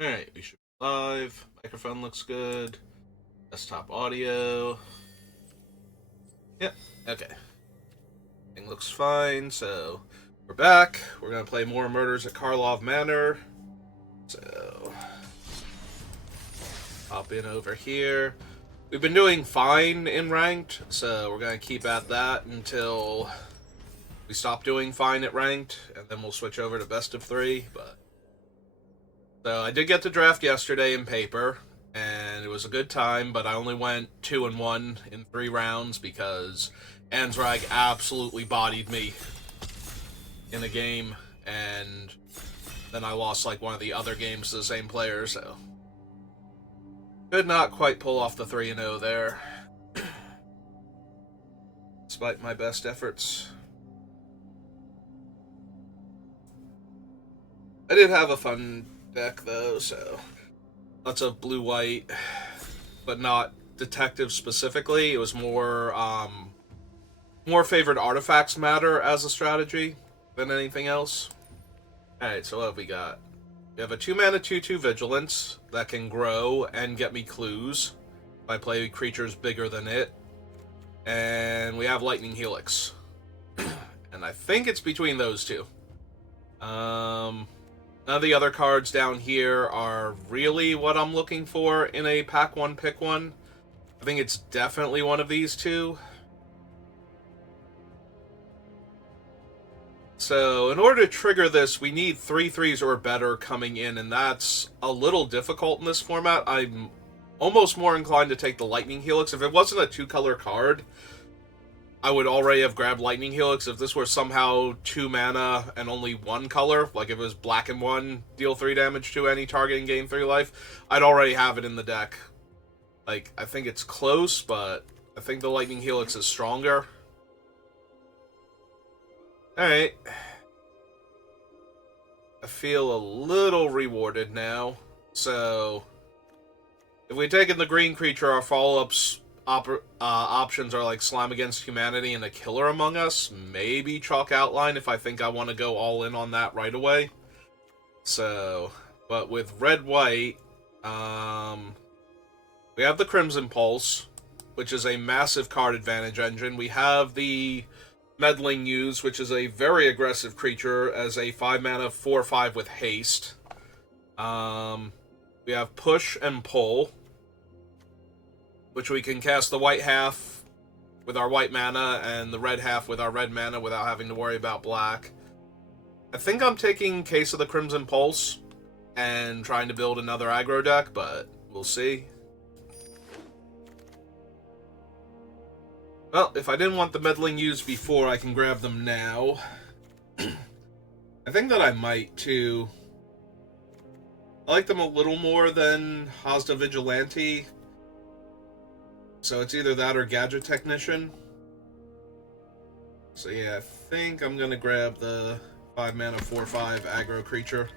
Alright, we should be live. Microphone looks good. Desktop audio. Yep, okay. Thing looks fine, so we're back. We're gonna play more Murders at Karlov Manor. So hop in over here. We've been doing fine in ranked, so we're gonna keep at that until we stop doing fine at ranked, and then we'll switch over to best of three. But so I did get to draft yesterday in paper, and it was a good time, but I only went 2-1 in 3 rounds because Ansrag absolutely bodied me in a game, and then I lost like one of the other games to the same player, so could not quite pull off the 3-0 there, despite my best efforts. I did have a fun deck though, so lots of blue-white, but not detective specifically. It was more favored artifacts matter as a strategy than anything else. Alright, so what have we got? We have a 2-mana 2/2 Vigilance that can grow and get me clues if I play creatures bigger than it. And we have Lightning Helix. And I think it's between those two. None of the other cards down here are really what I'm looking for in a pack one, pick one. I think it's definitely one of these two. So, in order to trigger this, we need 3/3s or better coming in, and that's a little difficult in this format. I'm almost more inclined to take the Lightning Helix. If it wasn't a 2-color card, I would already have grabbed Lightning Helix. If this were somehow 2 mana and only 1 color, like if it was black and 1, deal 3 damage to any target and gain 3 life, I'd already have it in the deck. Like, I think it's close, but I think the Lightning Helix is stronger. Alright. I feel a little rewarded now. So, if we take in the green creature, our follow-ups options are like Slime Against Humanity and a Killer Among Us. Maybe Chalk Outline if I think I want to go all in on that right away. So, but with red-white, we have the Crimson Pulse, which is a massive card advantage engine. We have the Meddling Use, which is a very aggressive creature as a 5-mana 4/5 with haste. We have Push and Pull, which we can cast the white half with our white mana and the red half with our red mana without having to worry about black. I think I'm taking Case of the Crimson Pulse and trying to build another aggro deck, but we'll see. Well, if I didn't want the Meddling Use before, I can grab them now. I think that I might, too. I like them a little more than Hazda Vigilante. So it's either that or Gadget Technician. So yeah, I think I'm going to grab the 5-mana 4/5 aggro creature.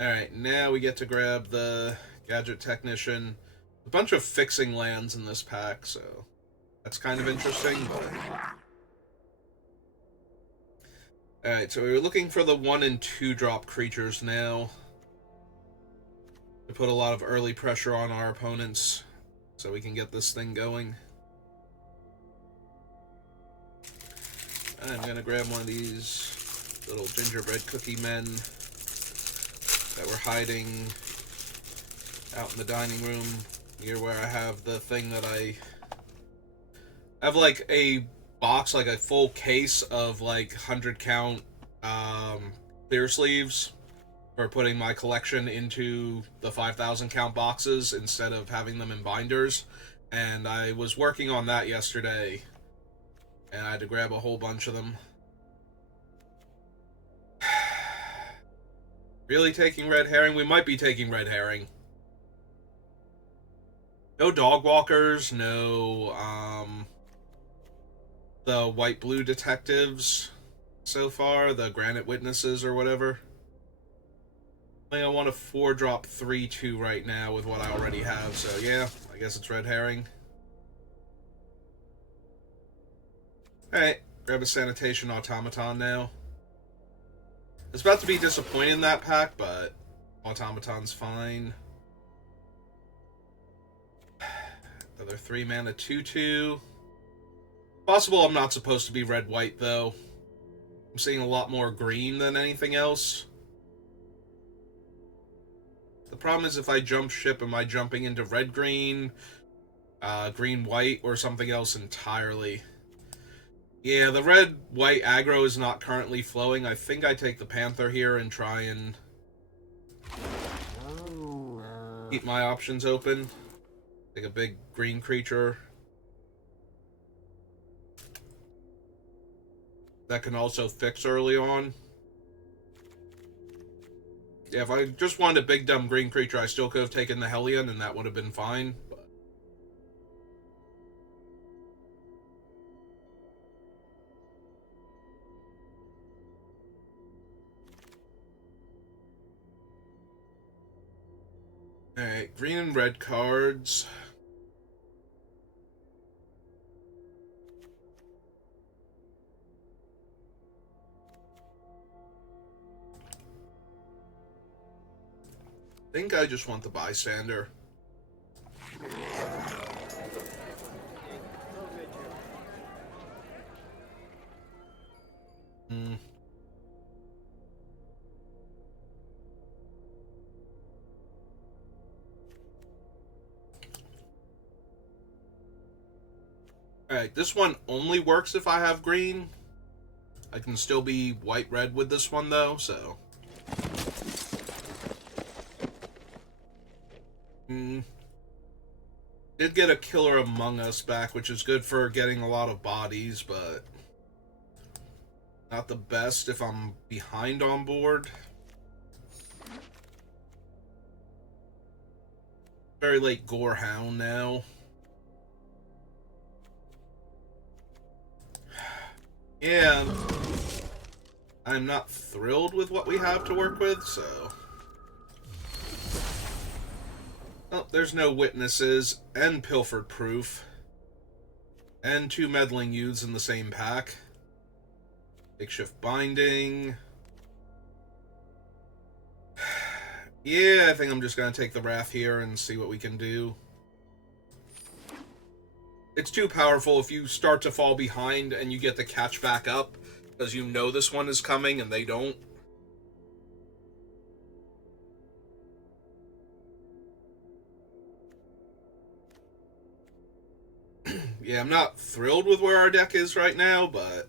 Alright, now we get to grab the Gadget Technician. A bunch of fixing lands in this pack, so that's kind of interesting. But alright, so we were looking for the 1 and 2 drop creatures now to put a lot of early pressure on our opponents so we can get this thing going. I'm gonna grab one of these little gingerbread cookie men that were hiding out in the dining room near where I have the thing that I have, like a box, like a full case of like 100 count clear sleeves for putting my collection into the 5,000 count boxes instead of having them in binders. And I was working on that yesterday, and I had to grab a whole bunch of them. Really taking red herring? We might be taking red herring. No dog walkers, no the white-blue detectives so far, the granite witnesses or whatever. I think I want a 4-drop 3/2 right now with what I already have, so yeah, I guess it's red herring. Alright, grab a sanitation automaton now. It's about to be disappointed in that pack, but Automaton's fine. Another 3 mana 2/2. Possible I'm not supposed to be red-white, though. I'm seeing a lot more green than anything else. The problem is if I jump ship, am I jumping into red-green, green-white, or something else entirely? Yeah, the red-white aggro is not currently flowing. I think I take the Panther here and try and keep my options open. Take a big green creature. That can also fix early on. Yeah, if I just wanted a big dumb green creature, I still could have taken the Hellion and that would have been fine. But... Alright, green and red cards. I think I just want the bystander. Alright, this one only works if I have green. I can still be white-red with this one, though, so... Did get a Killer Among Us back, which is good for getting a lot of bodies, but... not the best if I'm behind on board. Very late Gorehound now. Yeah, I'm not thrilled with what we have to work with, so... Oh, there's no witnesses, and pilfered proof. And 2 meddling youths in the same pack. Makeshift binding. Yeah, I think I'm just going to take the Wrath here and see what we can do. It's too powerful if you start to fall behind and you get to catch back up, because you know this one is coming and they don't. Yeah, I'm not thrilled with where our deck is right now, but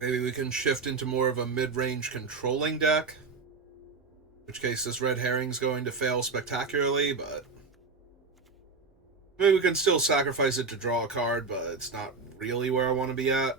maybe we can shift into more of a mid-range controlling deck. In which case this red herring's going to fail spectacularly, but maybe we can still sacrifice it to draw a card, but it's not really where I want to be at.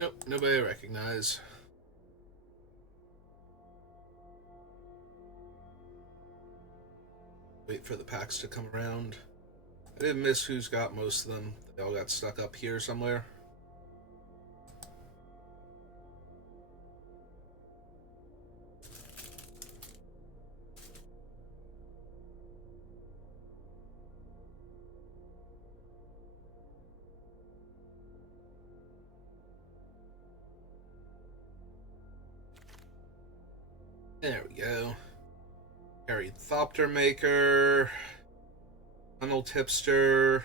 Nope, nobody I recognize. Wait for the packs to come around. I didn't miss who's got most of them. They all got stuck up here somewhere. There we go. Harried Thopter Maker. Tunnel Tipster.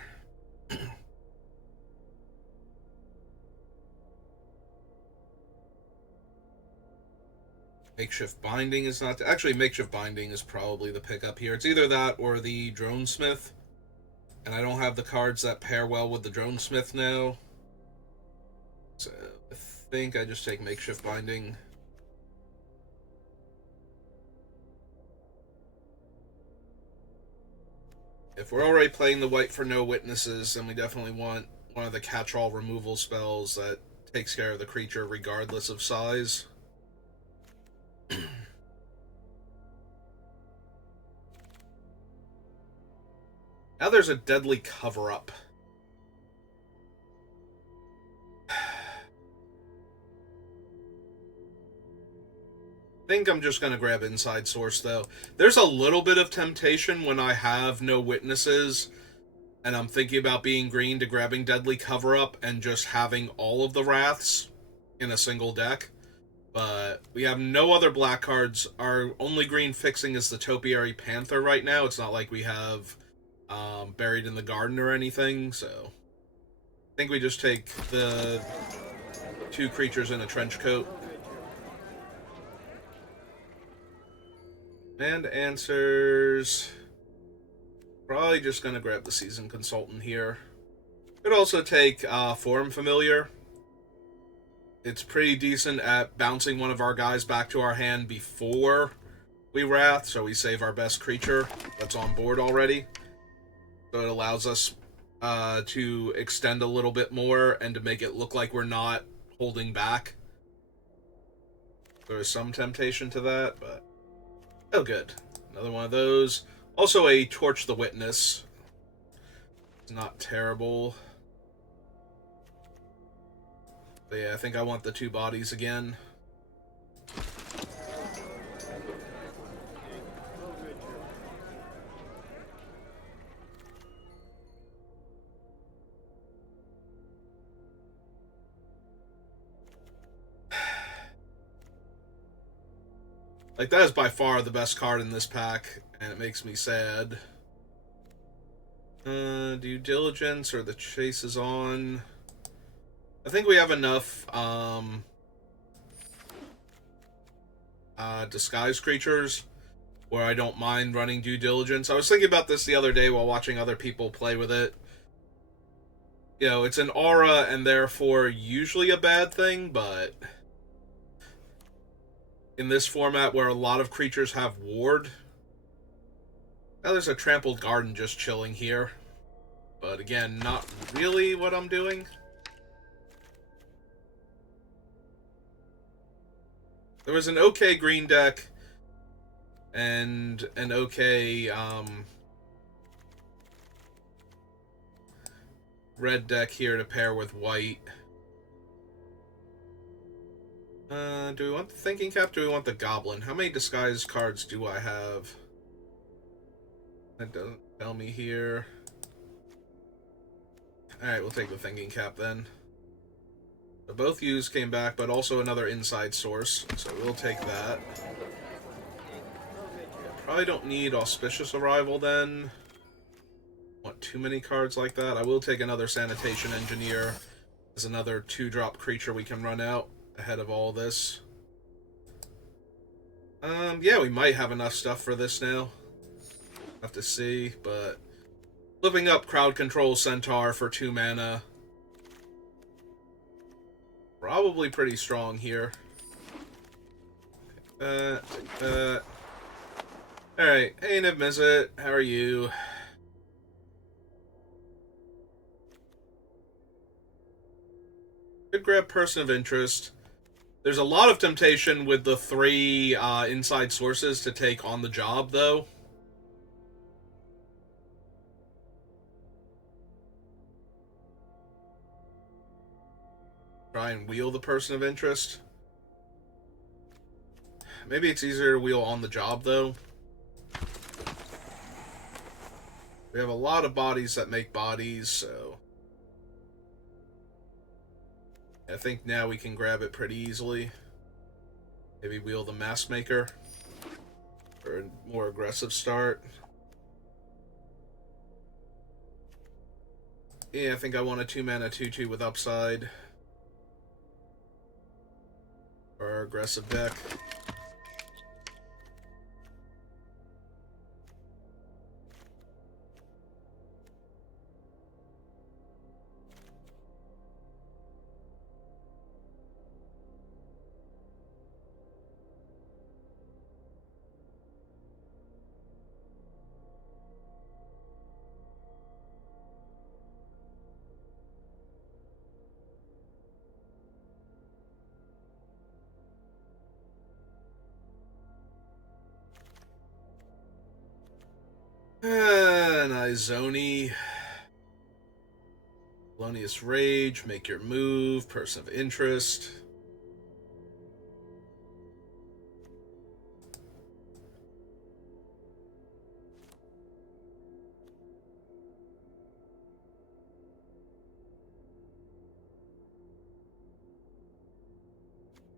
Makeshift Binding is not... Actually, Makeshift Binding is probably the pickup here. It's either that or the Drone Smith. And I don't have the cards that pair well with the Drone Smith now. So I think I just take Makeshift Binding. If we're already playing the white for no witnesses, then we definitely want one of the catch-all removal spells that takes care of the creature regardless of size. Now there's a deadly cover-up. I think I'm just going to grab Inside Source, though. There's a little bit of temptation when I have no witnesses and I'm thinking about being green to grabbing Deadly Cover-Up and just having all of the Wraths in a single deck. But we have no other black cards. Our only green fixing is the Topiary Panther right now. It's not like we have Buried in the Garden or anything, so I think we just take the 2 creatures in a trench coat. And answers. Probably just going to grab the Seasoned Consultant here. Could also take Form Familiar. It's pretty decent at bouncing one of our guys back to our hand before we Wrath, so we save our best creature that's on board already. So it allows us to extend a little bit more and to make it look like we're not holding back. There is some temptation to that, but oh good. Another one of those. Also a Torch the Witness. It's not terrible. But yeah, I think I want the 2 bodies again. Like, that is by far the best card in this pack, and it makes me sad. Due Diligence or the Chase is on. I think we have enough disguise creatures where I don't mind running Due Diligence. I was thinking about this the other day while watching other people play with it. You know, it's an aura and therefore usually a bad thing, but in this format where a lot of creatures have ward. Now there's a Trampled Garden just chilling here. But again, not really what I'm doing. There was an okay green deck and an okay red deck here to pair with white. Do we want the Thinking Cap? Do we want the Goblin? How many disguise cards do I have? That doesn't tell me here. Alright, we'll take the Thinking Cap then. So both U's came back, but also another Inside Source, so we'll take that. Probably don't need Auspicious Arrival then. Want too many cards like that. I will take another Sanitation Engineer as another 2-drop creature we can run out ahead of all this. Yeah, we might have enough stuff for this now. Have to see, but flipping up Crowd Control Centaur for 2 mana. Probably pretty strong here. Alright. Hey, Nib Mizzet. How are you? Could grab Person of Interest. There's a lot of temptation with the 3 inside sources to take on the job, though. Try and wheel the Person of Interest. Maybe it's easier to wheel on the job, though. We have a lot of bodies that make bodies, so I think now we can grab it pretty easily. Maybe wheel the Mask Maker for a more aggressive start. Yeah, I think I want a 2-mana 2/2 with upside for our aggressive deck. Izoni. Felonious Rage, make your move, person of interest.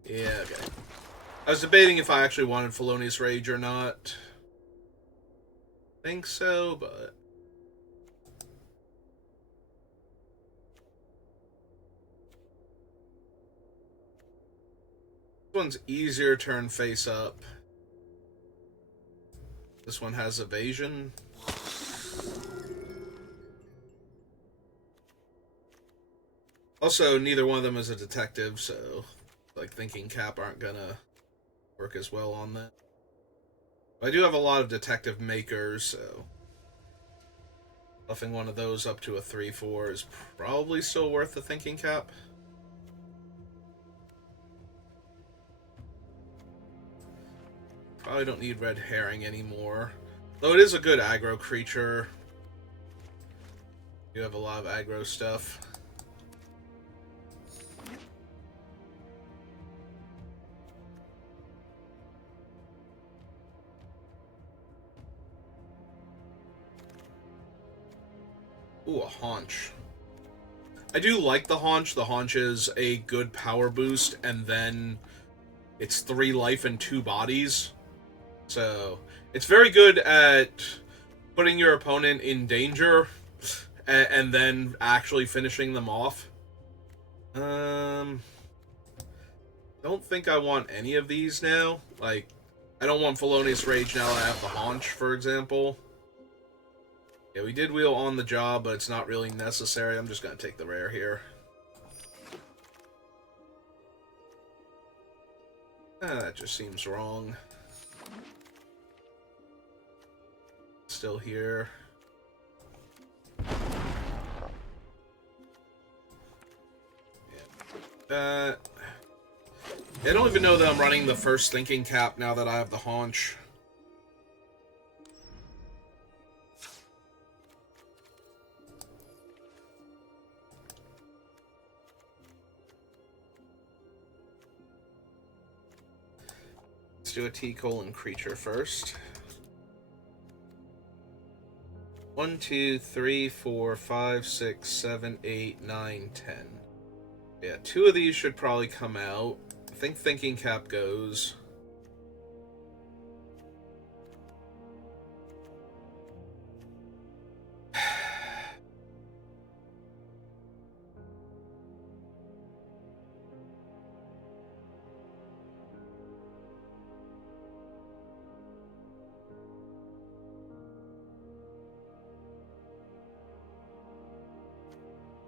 Yeah, okay. I was debating if I actually wanted Felonious Rage or not. I think so, but... This one's easier turn face up. This one has evasion. Also, neither one of them is a detective, so... like, thinking cap aren't gonna work as well on that. I do have a lot of detective makers, so buffing one of those up to a 3/4 is probably still worth the thinking cap. Probably don't need red herring anymore. Though it is a good aggro creature. You have a lot of aggro stuff. Ooh, a haunch. I do like the haunch. The haunch is a good power boost, and then it's 3 life and 2 bodies. So, it's very good at putting your opponent in danger, and then actually finishing them off. Don't think I want any of these now. Like, I don't want Felonious Rage now that I have the haunch, for example. Yeah, we did wheel on the job, but it's not really necessary. I'm just going to take the rare here. That just seems wrong. Still here. Yeah. I don't even know that I'm running the first thinking cap now that I have the haunch. Let's do a T-colon creature first. 1, 2, 3, 4, 5, 6, 7, 8, 9, 10. Yeah, 2 of these should probably come out. I think thinking cap goes.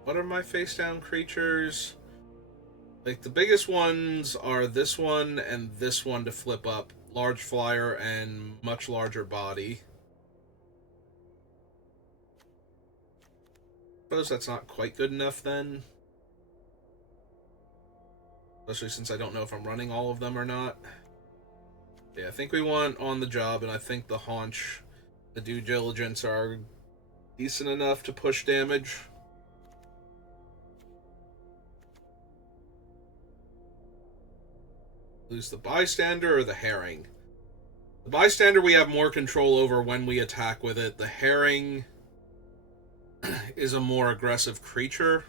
What are my face down creatures? Like, the biggest ones are this one and this one to flip up. Large flyer and much larger body. Suppose that's not quite good enough then. Especially since I don't know if I'm running all of them or not. Yeah, I think we want on the job, and I think the haunch, the due diligence are decent enough to push damage. Lose the bystander or the herring? The bystander we have more control over when we attack with it. The herring is a more aggressive creature.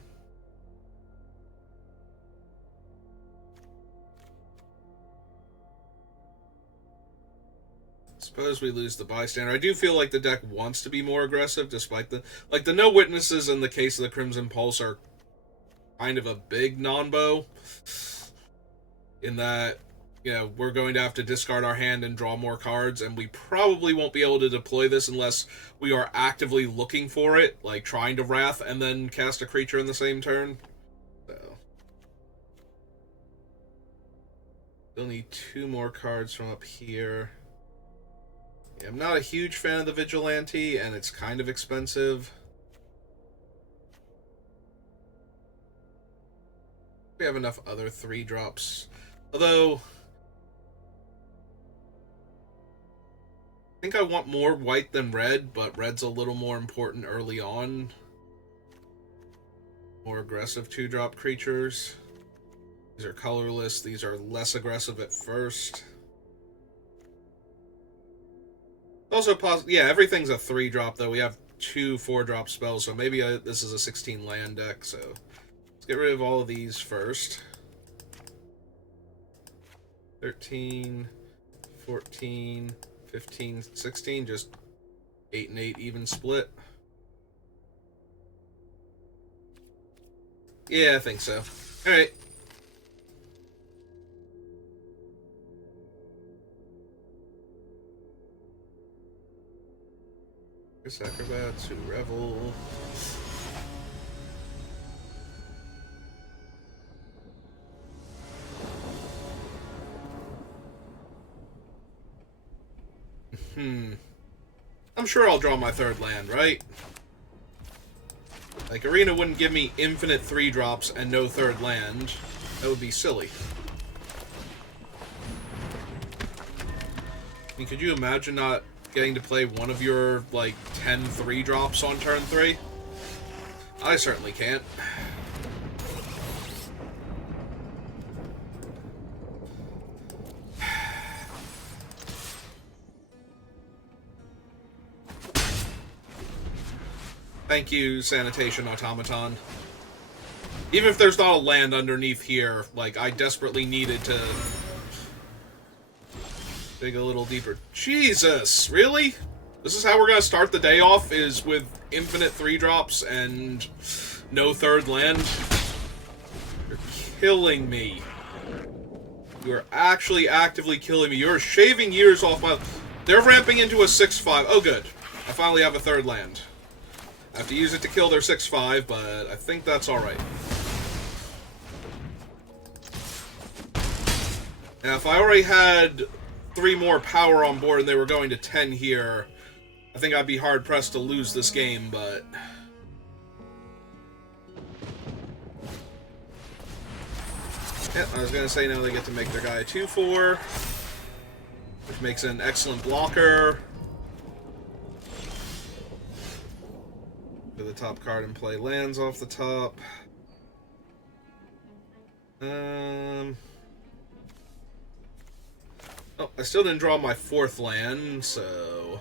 Suppose we lose the bystander. I do feel like the deck wants to be more aggressive, despite the... like, the no witnesses in the case of the Crimson Pulse are kind of a big non-bow. In that, you know, we're going to have to discard our hand and draw more cards, and we probably won't be able to deploy this unless we are actively looking for it, like trying to Wrath and then cast a creature in the same turn. So, still need 2 more cards from up here. Yeah, I'm not a huge fan of the Vigilante, and it's kind of expensive. We have enough other 3-drops. Although... think I want more white than red, but red's a little more important early on. More aggressive 2-drop creatures. These are colorless. These are less aggressive at first. Also, yeah, everything's a 3-drop, though. We have 2 4-drop spells, so maybe this is a 16 land deck, so let's get rid of all of these first. 13, 14, 15, 16, just 8 and 8 even split. Yeah, I think so. Alright. Acrobats who revel. I'm sure I'll draw my 3rd land, right? Like, Arena wouldn't give me infinite 3-drops and no 3rd land. That would be silly. I mean, could you imagine not getting to play one of your, like, 10 3-drops on turn 3? I certainly can't. Thank you, Sanitation Automaton. Even if there's not a land underneath here, like, I desperately needed to dig a little deeper. Jesus, really? This is how we're gonna start the day off, is with infinite 3-drops and no 3rd land? You're killing me. You are actually actively killing me. You're shaving years off my... They're ramping into a 6/5. Oh, good. I finally have a 3rd land. I have to use it to kill their 6/5, but I think that's alright. Now, if I already had 3 more power on board and they were going to 10 here, I think I'd be hard-pressed to lose this game, but... Yeah, I was going to say now they get to make their guy a 2/4, which makes it an excellent blocker. The top card and play lands off the top. Oh, I still didn't draw my 4th land, so...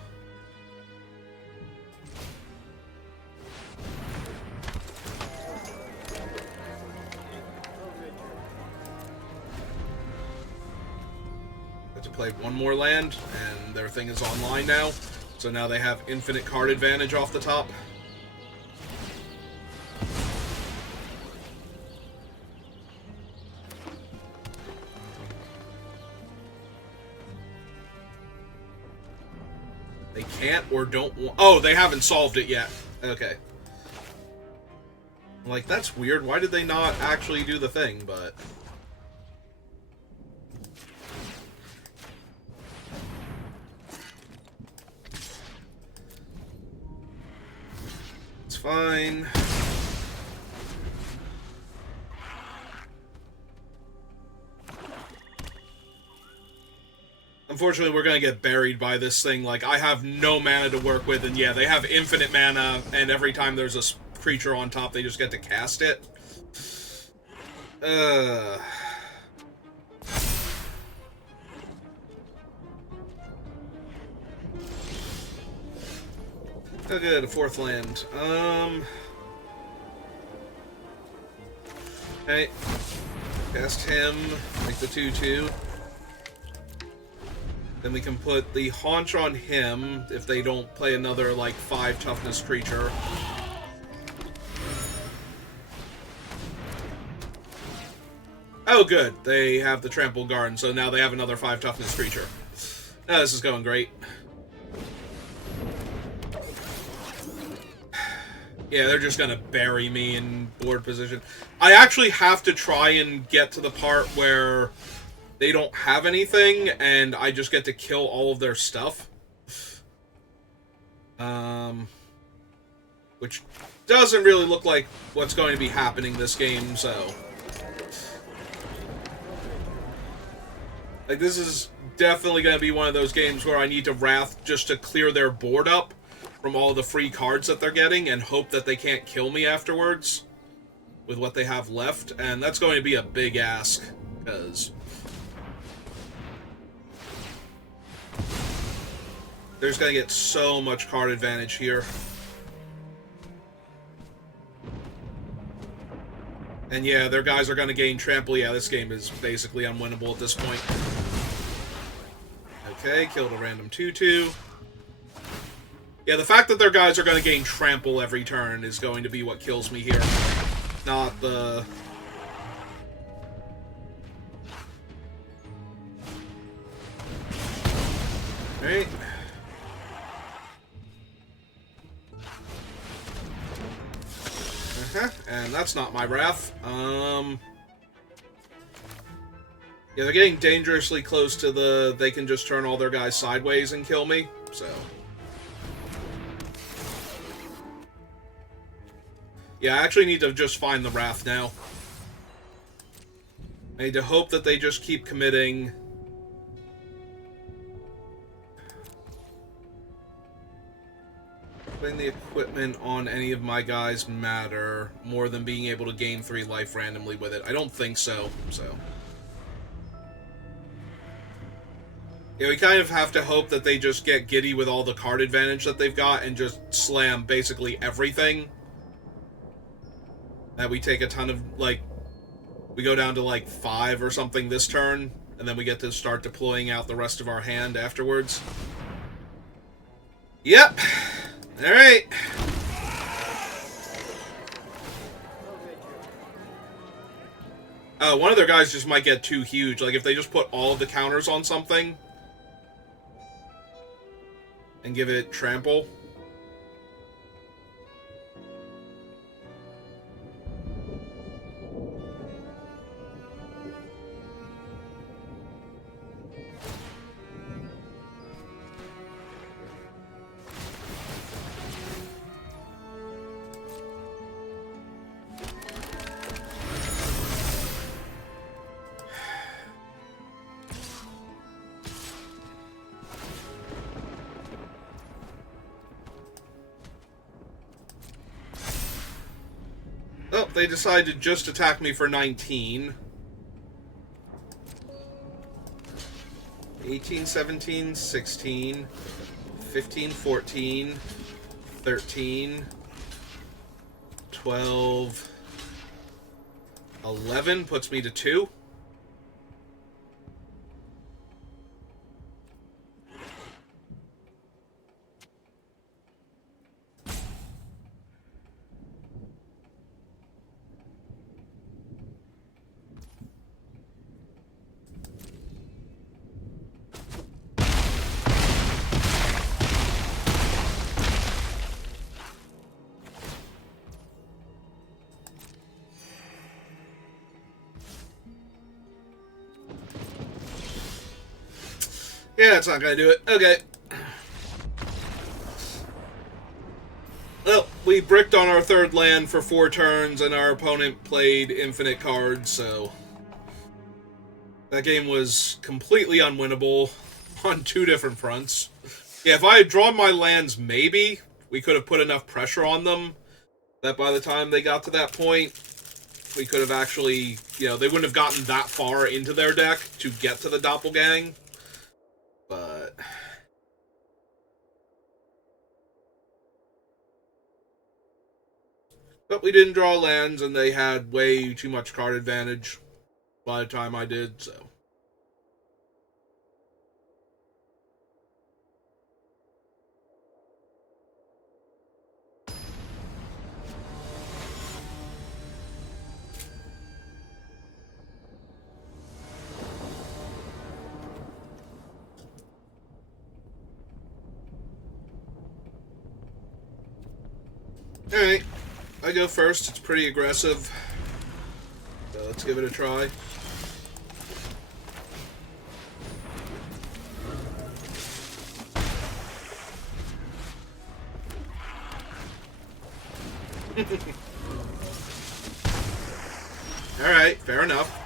I have to play 1 more land, and their thing is online now. So now they have infinite card advantage off the top. They can't or don't want... Oh, they haven't solved it yet. Okay. Like, that's weird. Why did they not actually do the thing, but... It's fine. Unfortunately, we're going to get buried by this thing. Like, I have no mana to work with, and yeah, they have infinite mana, and every time there's a creature on top, they just get to cast it. Oh, good, a 4th land. Okay. Cast him, make the 2/2. Then we can put the Haunch on him if they don't play another, like, 5 toughness creature. Oh, good. They have the Trample Garden, so now they have another 5 toughness creature. This is going great. Yeah, they're just gonna bury me in board position. I actually have to try and get to the part where... they don't have anything, and I just get to kill all of their stuff. Which doesn't really look like what's going to be happening this game, so... Like, this is definitely going to be one of those games where I need to Wrath just to clear their board up from all the free cards that they're getting and hope that they can't kill me afterwards with what they have left. And that's going to be a big ask, because there's going to get so much card advantage here. And yeah, their guys are going to gain trample. Yeah, this game is basically unwinnable at this point. Okay, killed a random 2/2. Yeah, the fact that their guys are going to gain trample every turn is going to be what kills me here. Not the... Alright. And that's not my Wrath. Yeah, they're getting dangerously close to the... They can just turn all their guys sideways and kill me, so... Yeah, I actually need to just find the Wrath now. I need to hope that they just keep committing. Putting the equipment on any of my guys matter more than being able to gain 3 life randomly with it. I don't think so, so... Yeah, we kind of have to hope that they just get giddy with all the card advantage that they've got and just slam basically everything. That we take a ton of, like, we go down to, like, 5 or something this turn, and then we get to start deploying out the rest of our hand afterwards. Yep. Alright. One of their guys just might get too huge. Like, if they just put all of the counters on something and give it trample. Oh, they decided to just attack me for 19. 18, 17, 16, 15, 14, 13, 12, 11 puts me to 2. Yeah, it's not gonna do it. Okay. Well, we bricked on our 3rd land for 4 turns, and our opponent played infinite cards, so... That game was completely unwinnable on 2 different fronts. Yeah, if I had drawn my lands, maybe we could have put enough pressure on them that by the time they got to that point, we could have actually, you know, they wouldn't have gotten that far into their deck to get to the Doppelgang. But we didn't draw lands, and they had way too much card advantage by the time I did, so... Alright, I go first. It's pretty aggressive. So let's give it a try. Alright, fair enough.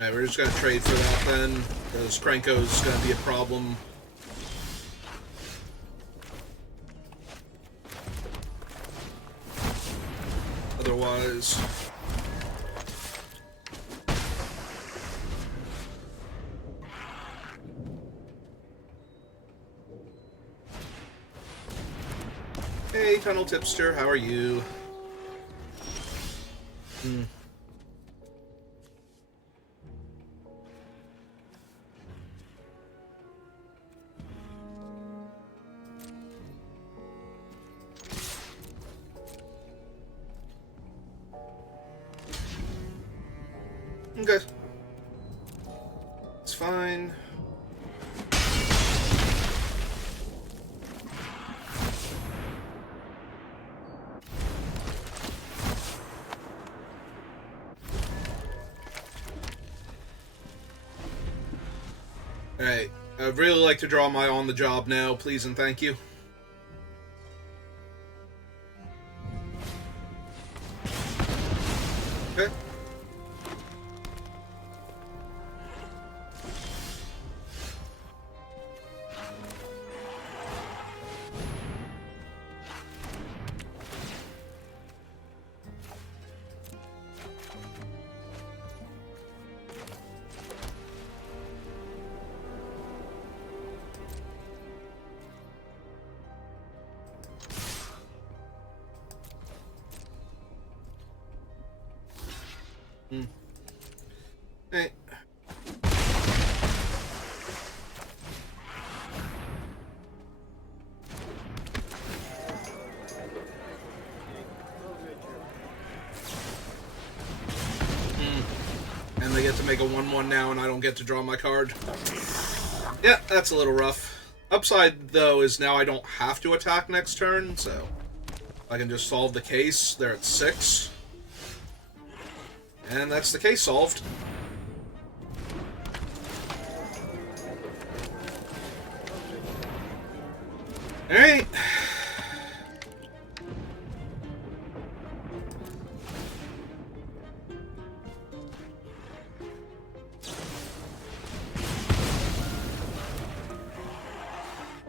Alright, we're just gonna trade for that then, because Krenko's gonna be a problem. Otherwise... Hey, Tunnel Tipster, how are you? Okay. It's fine. Alright, I'd really like to draw my on the job now, please and thank you. Okay. Hey. And they get to make a 1/1 now, and I don't get to draw my card. Yeah, that's a little rough. Upside, though, is now I don't have to attack next turn, so I can just solve the case. They're at 6. And that's the case solved. Alright.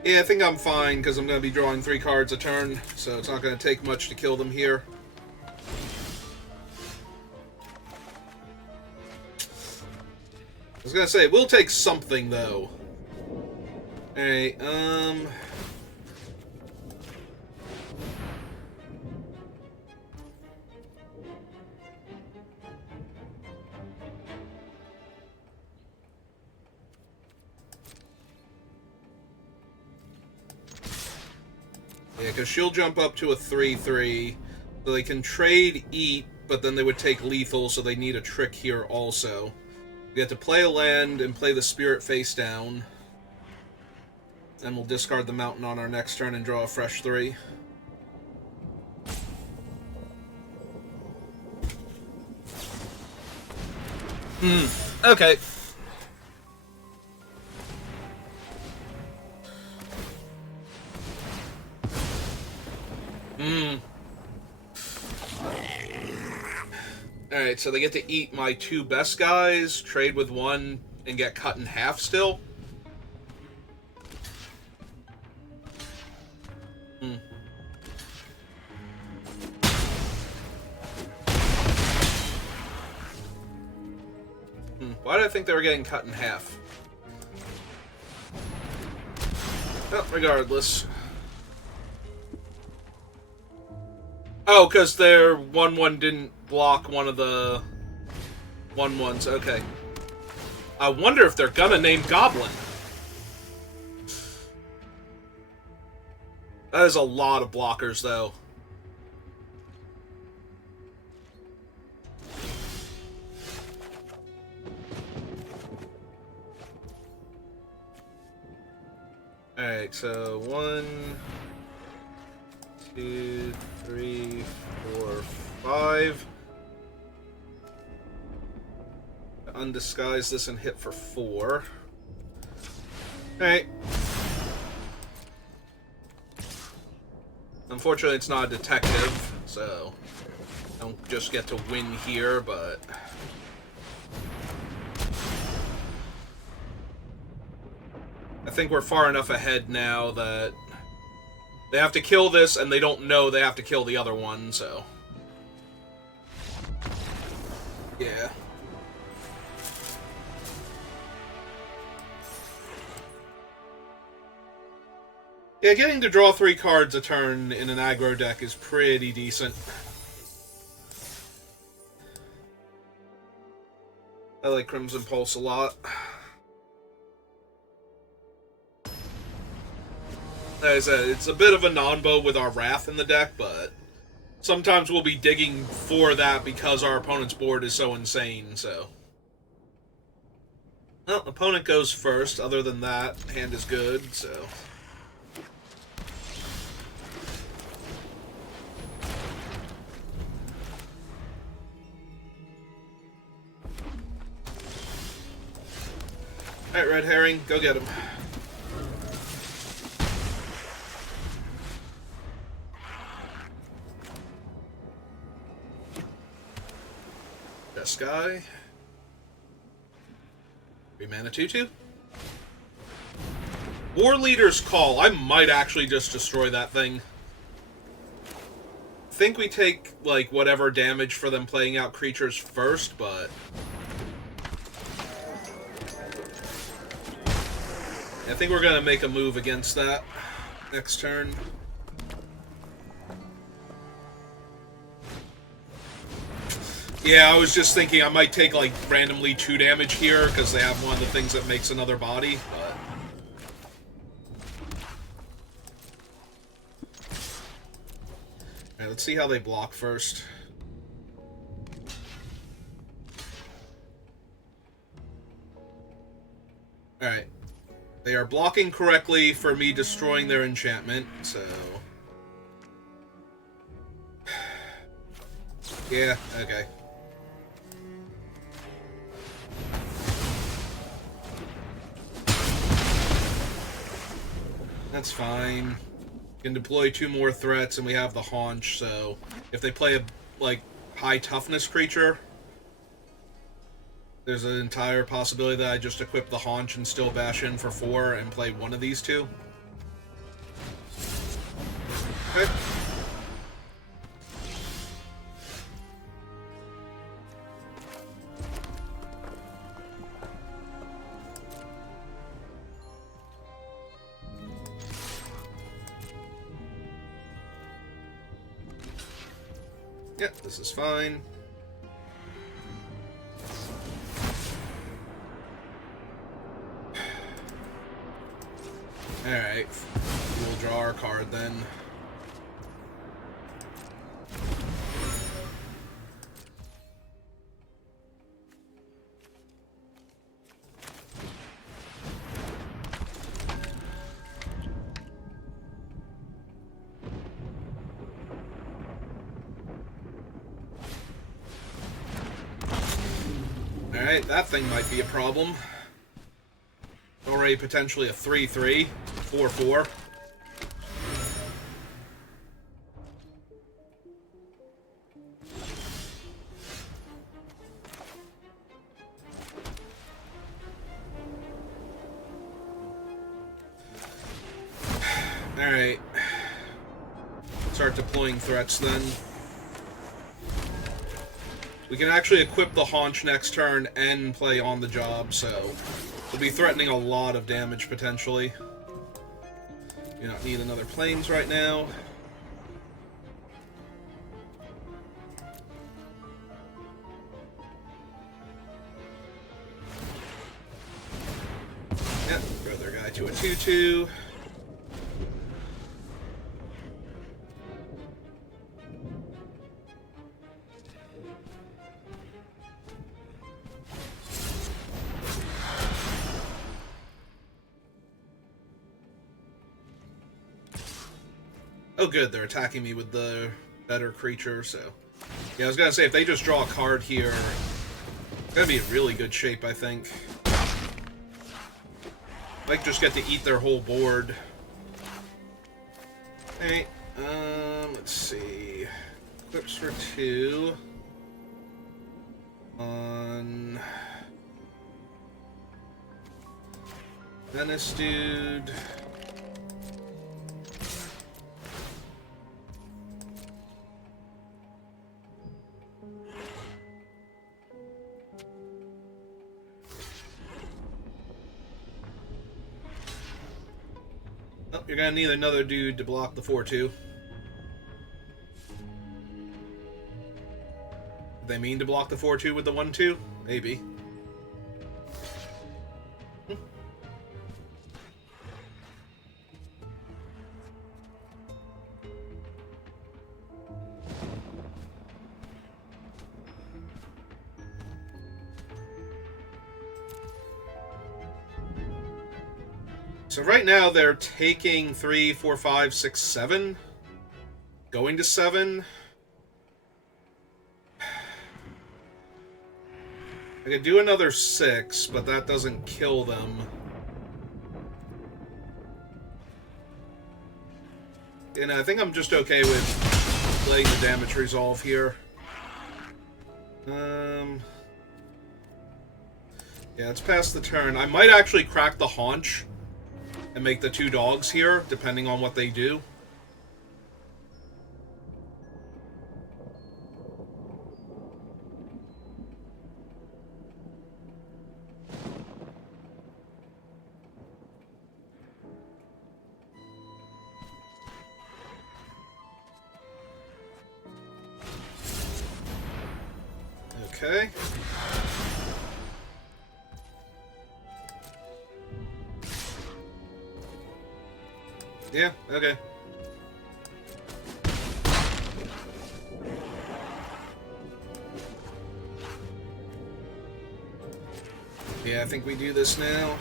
Yeah, I think I'm fine, because I'm going to be drawing 3 cards a turn, so it's not going to take much to kill them here. I was going to say, it will take something, though. Alright, yeah, because she'll jump up to a 3/3, so they can trade eat, but then they would take lethal, so they need a trick here also. We have to play a land and play the spirit face down. Then we'll discard the mountain on our next turn and draw a fresh 3. Okay. Alright, so they get to eat my 2 best guys, trade with 1, and get cut in half still. Why did I think they were getting cut in half? Well, regardless. Oh, because their 1/1 didn't block one of the 1/1s. Okay. I wonder if they're gonna name Goblin. That is a lot of blockers, though. Alright, so 1, 2, 3, 4, 5. Undisguise this and hit for 4. Alright. Unfortunately, it's not a detective, so I don't just get to win here, but I think we're far enough ahead now that they have to kill this, and they don't know they have to kill the other one, so... Yeah. Yeah, getting to draw 3 cards a turn in an aggro deck is pretty decent. I like Crimson Pulse a lot. Like I said, it's a bit of a non-bow with our Wrath in the deck, but sometimes we'll be digging for that because our opponent's board is so insane, so... Well, opponent goes first. Other than that, hand is good, so... Alright, Red Herring, go get him. This guy. 3 mana 2/2. War Leader's Call. I might actually just destroy that thing. I think we take, like, whatever damage for them playing out creatures first, but... I think we're going to make a move against that next turn. Yeah, I was just thinking I might take, like, randomly 2 damage here, because they have one of the things that makes another body, but... Alright, let's see how they block first. Alright. They are blocking correctly for me destroying their enchantment, so... Yeah, okay. That's fine. You can deploy 2 more threats, and we have the Haunch, so... If they play a, like, high toughness creature... There's an entire possibility that I just equip the Haunch and still bash in for 4 and play one of these 2. Okay. Yep, this is fine. Alright, we'll draw our card then. Alright, that thing might be a problem. Already potentially a 3/3, 4/4. Alright. Start deploying threats then. We can actually equip the Haunch next turn and play on the job, so we'll be threatening a lot of damage potentially. You don't need another planes right now. Yep, throw their guy to a 2/2. Oh good, they're attacking me with the better creature, so... Yeah, I was gonna say, if they just draw a card here, it's gonna be in really good shape, I think. Might just get to eat their whole board. Alright, let's see... Equips for 2... On... Menace dude. Oh, you're gonna need another dude to block the 4-2. They mean to block the 4-2 with the 1-2? Maybe. So right now they're taking 3, 4, 5, 6, 7. Going to 7. I could do another 6, but that doesn't kill them. And I think I'm just okay with letting the damage resolve here. Yeah, it's past the turn. I might actually crack the haunch and make the 2 dogs here, depending on what they do. Okay. Yeah, okay. Yeah, I think we do this now.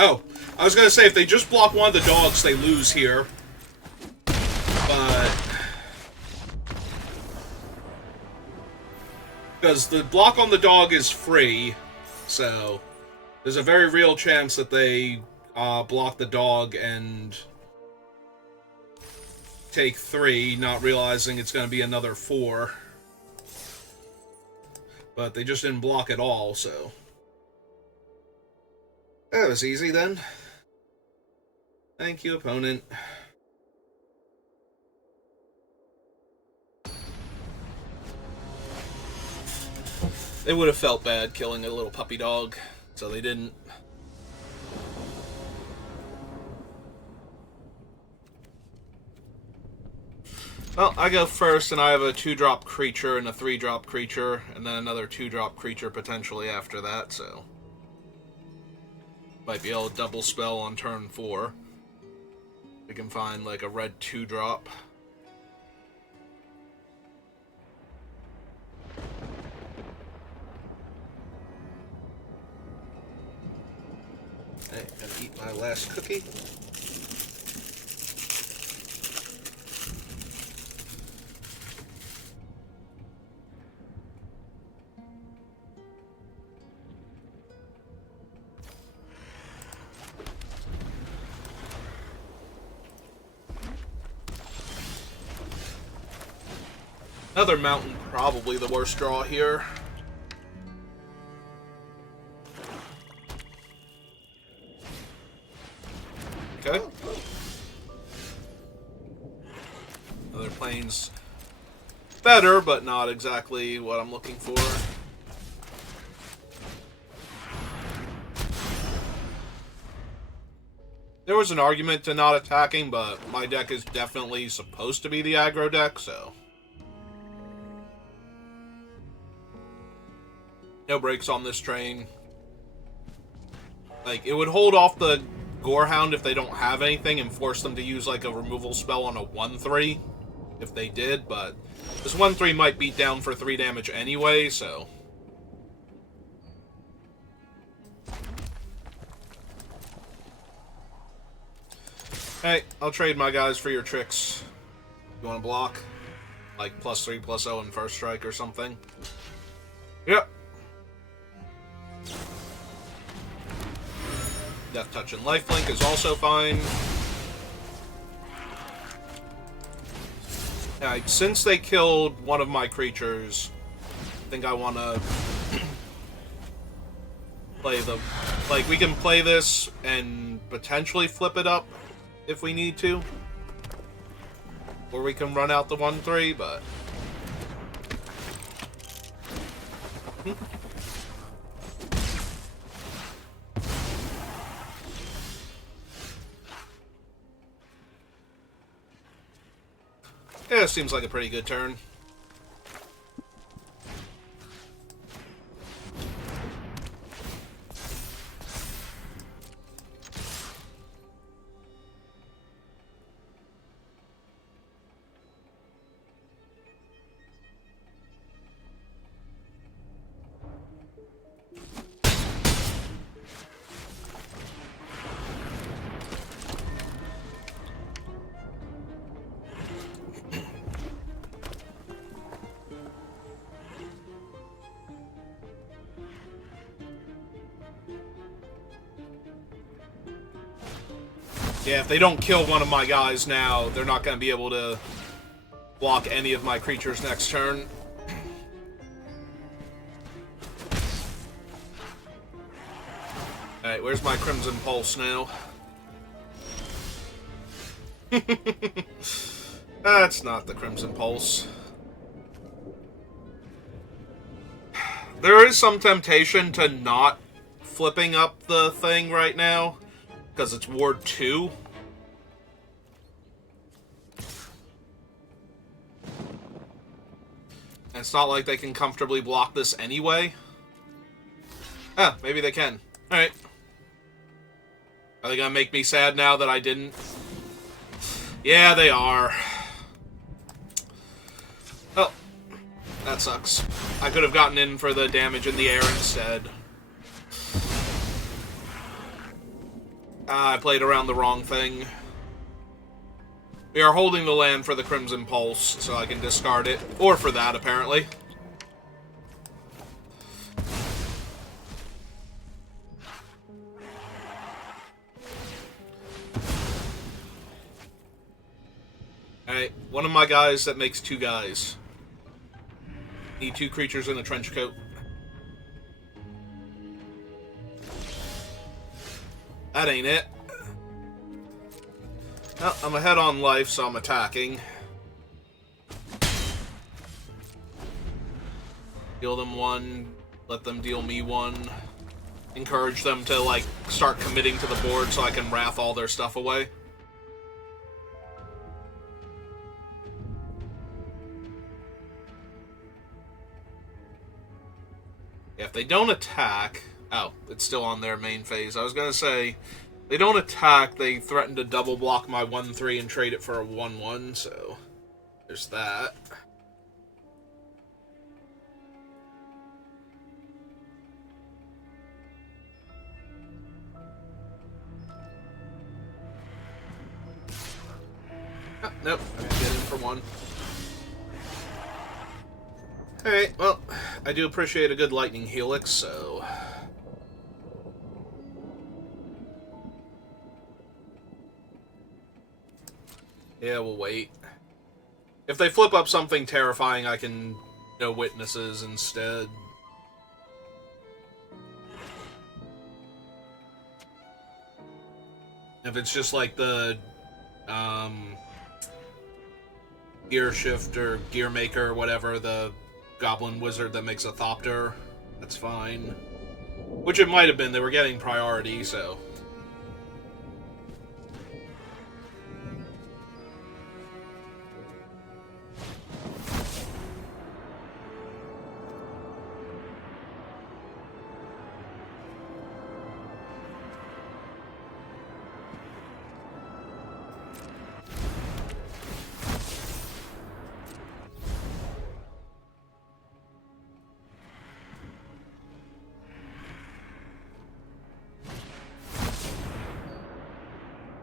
Oh, I was gonna say, if they just block one of the dogs, they lose here. But... because the block on the dog is free, so... there's a very real chance that they block the dog and... take 3, not realizing it's gonna be another 4. But they just didn't block at all, so... that was easy, then. Thank you, opponent. They would have felt bad killing a little puppy dog, so they didn't. Well, I go first, and I have a 2-drop creature and a 3-drop creature, and then another 2-drop creature potentially after that, so... might be able to double spell on turn 4. We can find like a red 2-drop. Okay, gonna eat my last cookie. Another mountain, probably the worst draw here. Okay. Another plane's better, but not exactly what I'm looking for. There was an argument to not attacking, but my deck is definitely supposed to be the aggro deck, so... no breaks on this train. Like, it would hold off the Gorehound if they don't have anything and force them to use, like, a removal spell on a 1-3. if they did, but this 1/3 might beat down for 3 damage anyway, so... Hey, I'll trade my guys for your tricks. You want to block? Like +3/+0 in first strike or something? Yep. Death Touch and Lifelink is also fine. Alright, since they killed one of my creatures, I think I want to play the... Like, we can play this and potentially flip it up if we need to. Or we can run out the 1/3, but... Yeah, it seems like a pretty good turn. Yeah, if they don't kill one of my guys now, they're not going to be able to block any of my creatures next turn. Alright, where's my Crimson Pulse now? That's not the Crimson Pulse. There is some temptation to not flipping up the thing right now, because it's Ward 2. And it's not like they can comfortably block this anyway. Ah, maybe they can. Alright. Are they gonna make me sad now that I didn't? Yeah, they are. Oh, that sucks. I could have gotten in for the damage in the air instead. I played around the wrong thing. We are holding the land for the Crimson Pulse, so I can discard it. Or for that, apparently. Alright, one of my guys that makes 2 guys. Need 2 creatures in a trench coat. That ain't it. Oh, I'm ahead on life, so I'm attacking. Deal them 1, let them deal me 1. Encourage them to, like, start committing to the board so I can wrath all their stuff away. Yeah, if they don't attack... Oh, it's still on their main phase. I was gonna say, they don't attack, they threaten to double block my 1/3 and trade it for a 1/1, so there's that. Oh, nope, I can get in for 1. Alright, well, I do appreciate a good Lightning Helix, so... Yeah, we'll wait. If they flip up something terrifying, I can No Witnesses instead. If it's just like the Gear Shift or Gear Maker or whatever, the Goblin Wizard that makes a Thopter, that's fine. Which it might have been, they were getting priority, so...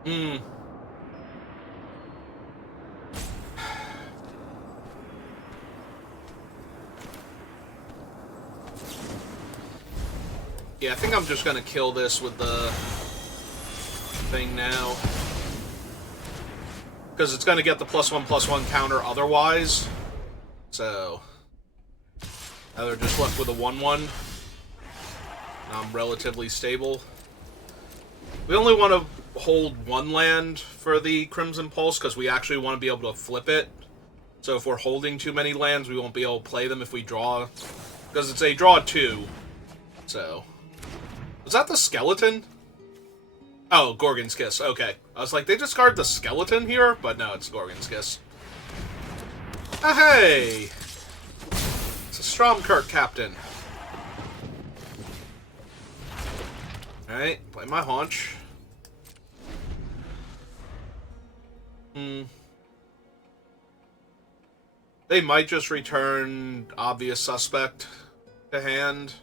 Hmm. Yeah, I think I'm just gonna kill this with the thing now. Because it's gonna get the +1/+1 counter otherwise. So now they're just left with a 1/1. I'm relatively stable. We only want to hold one land for the Crimson Pulse because we actually want to be able to flip it. So if we're holding too many lands, we won't be able to play them if we draw. Because it's a draw 2. So. Was that the skeleton? Oh, Gorgon's Kiss. Okay. I was like, they discard the skeleton here? But no, it's Gorgon's Kiss. Ah, hey! It's a Stromkirk captain. Alright, play my haunch. They might just return Obvious Suspect to hand.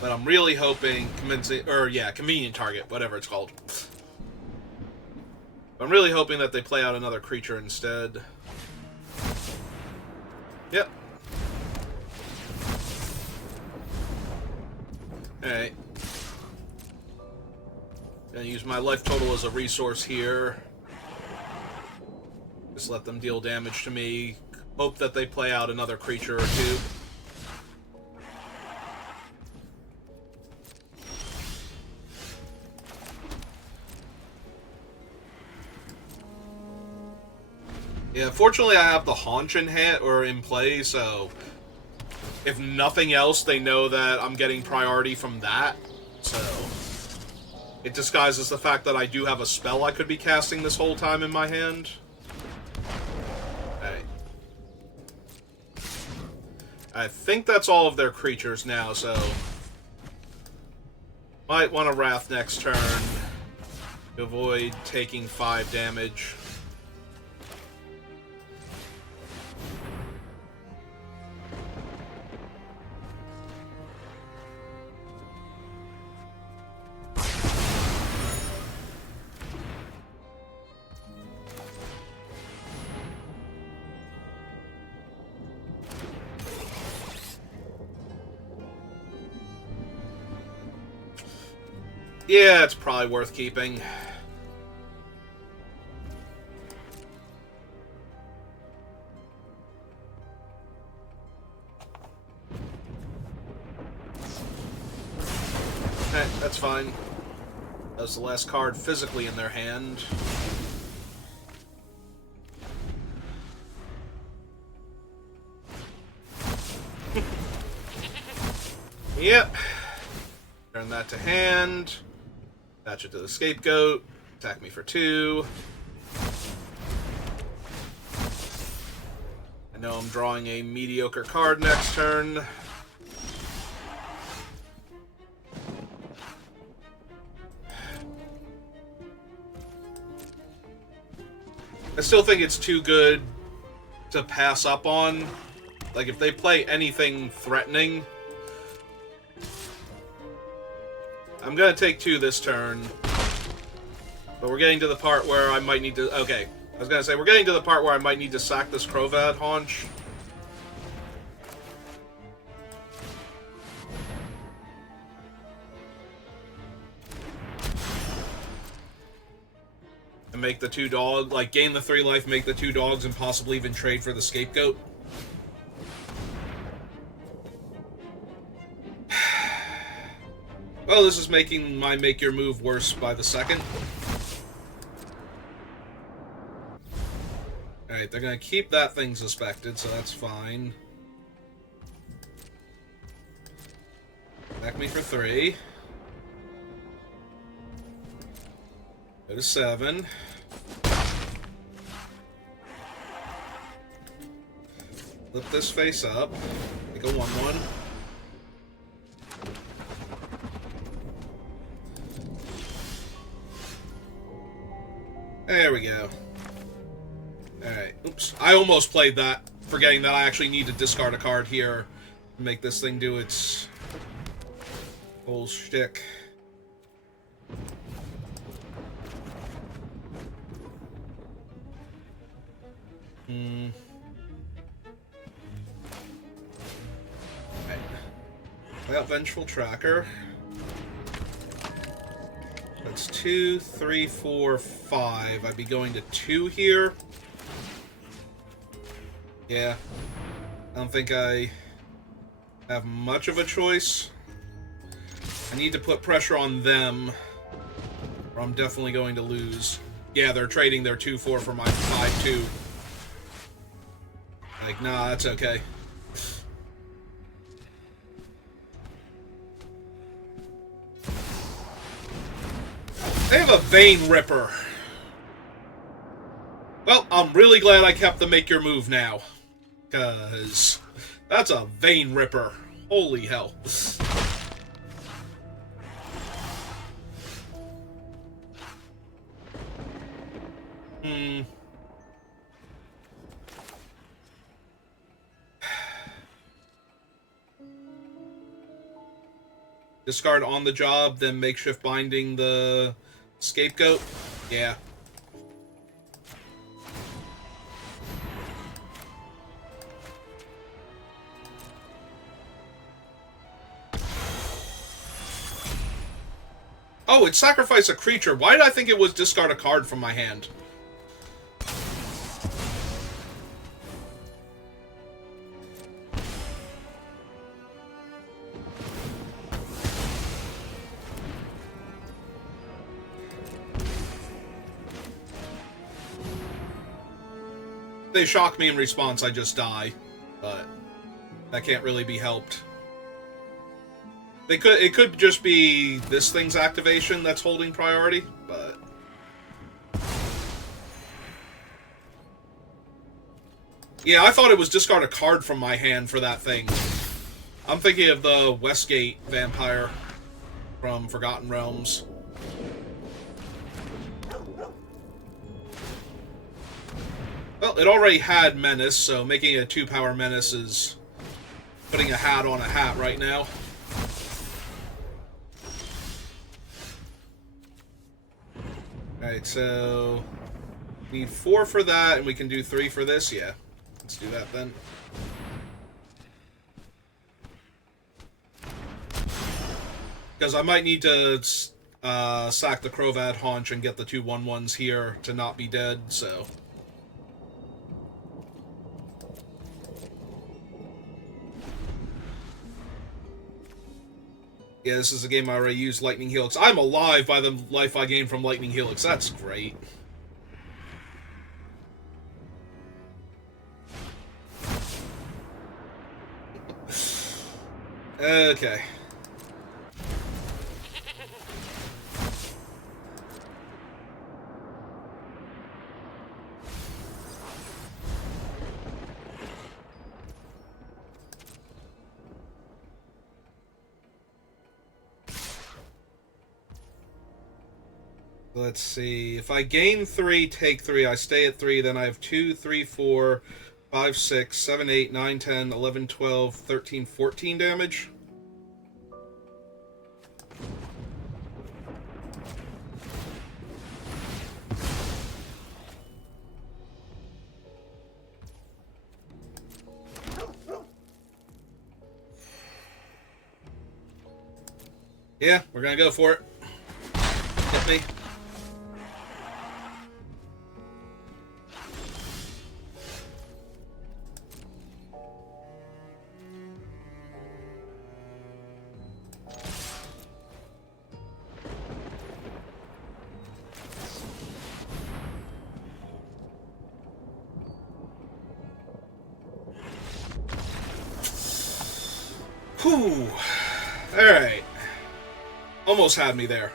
But I'm really hoping Convenient Target, whatever it's called. I'm really hoping that they play out another creature instead. Yep. Alright. Gonna use my life total as a resource here. Just let them deal damage to me. Hope that they play out another creature or two. Yeah, fortunately I have the Haunch in hand or in play, so if nothing else, they know that I'm getting priority from that. So it disguises the fact that I do have a spell I could be casting this whole time in my hand. Alright. I think that's all of their creatures now, so might want to Wrath next turn to avoid taking 5 damage. Yeah, it's probably worth keeping. Okay, that's fine. That was the last card physically in their hand. Yep. Turn that to hand. Attach it to the Scapegoat. Attack me for 2. I know I'm drawing a mediocre card next turn. I still think it's too good to pass up on. Like, if they play anything threatening, I'm gonna take 2 this turn. But we're getting to the part where I might need to... Okay. I was gonna say, we're getting to the part where I might need to sack this Crovad Haunch. And make the 2 dog... Like, gain the 3 life, make the 2 dogs, and possibly even trade for the Scapegoat. Well, this is making my make your move worse by the second. Alright, they're gonna keep that thing suspected, so that's fine. Attack me for 3. Go to 7. Flip this face up. Make a 1/1. There we go. Alright, oops. I almost played that, forgetting that I actually need to discard a card here to make this thing do its whole shtick. Hmm. Right. Well, Vengeful Tracker. That's 2, 3, 4, 5. I'd be going to 2 here. Yeah. I don't think I have much of a choice. I need to put pressure on them, or I'm definitely going to lose. Yeah, they're trading their 2-4 for my 5-2. Like, nah, that's okay. They have a Vein Ripper. Well, I'm really glad I kept the Make Your Move now. Because that's a Vein Ripper. Holy hell. Discard on the job, then makeshift binding the scapegoat. Yeah. Oh, it's sacrifice a creature. Why did I think it was discard a card from my hand? They shock me in response, I just die. But that can't really be helped. It could just be this thing's activation that's holding priority, but yeah, I thought it was discard a card from my hand for that thing. I'm thinking of the Westgate vampire from Forgotten Realms. Well, it already had Menace, so making it a 2-power Menace is putting a hat on a hat right now. Alright, so need 4 for that, and we can do 3 for this? Yeah. Let's do that then. Because I might need to sack the Crovad Haunch and get the 2 1/1s here to not be dead, so... Yeah, this is a game I already used Lightning Helix. I'm alive by the life I gained from Lightning Helix. That's great. Okay. Let's see. If I gain 3, take 3, I stay at 3, then I have 2, 3, 4, 5, 6, 7, 8, 9, 10, 11, 12, 13, 14 damage. Yeah, we're gonna go for it. Hit me. Whew. Alright. Almost had me there.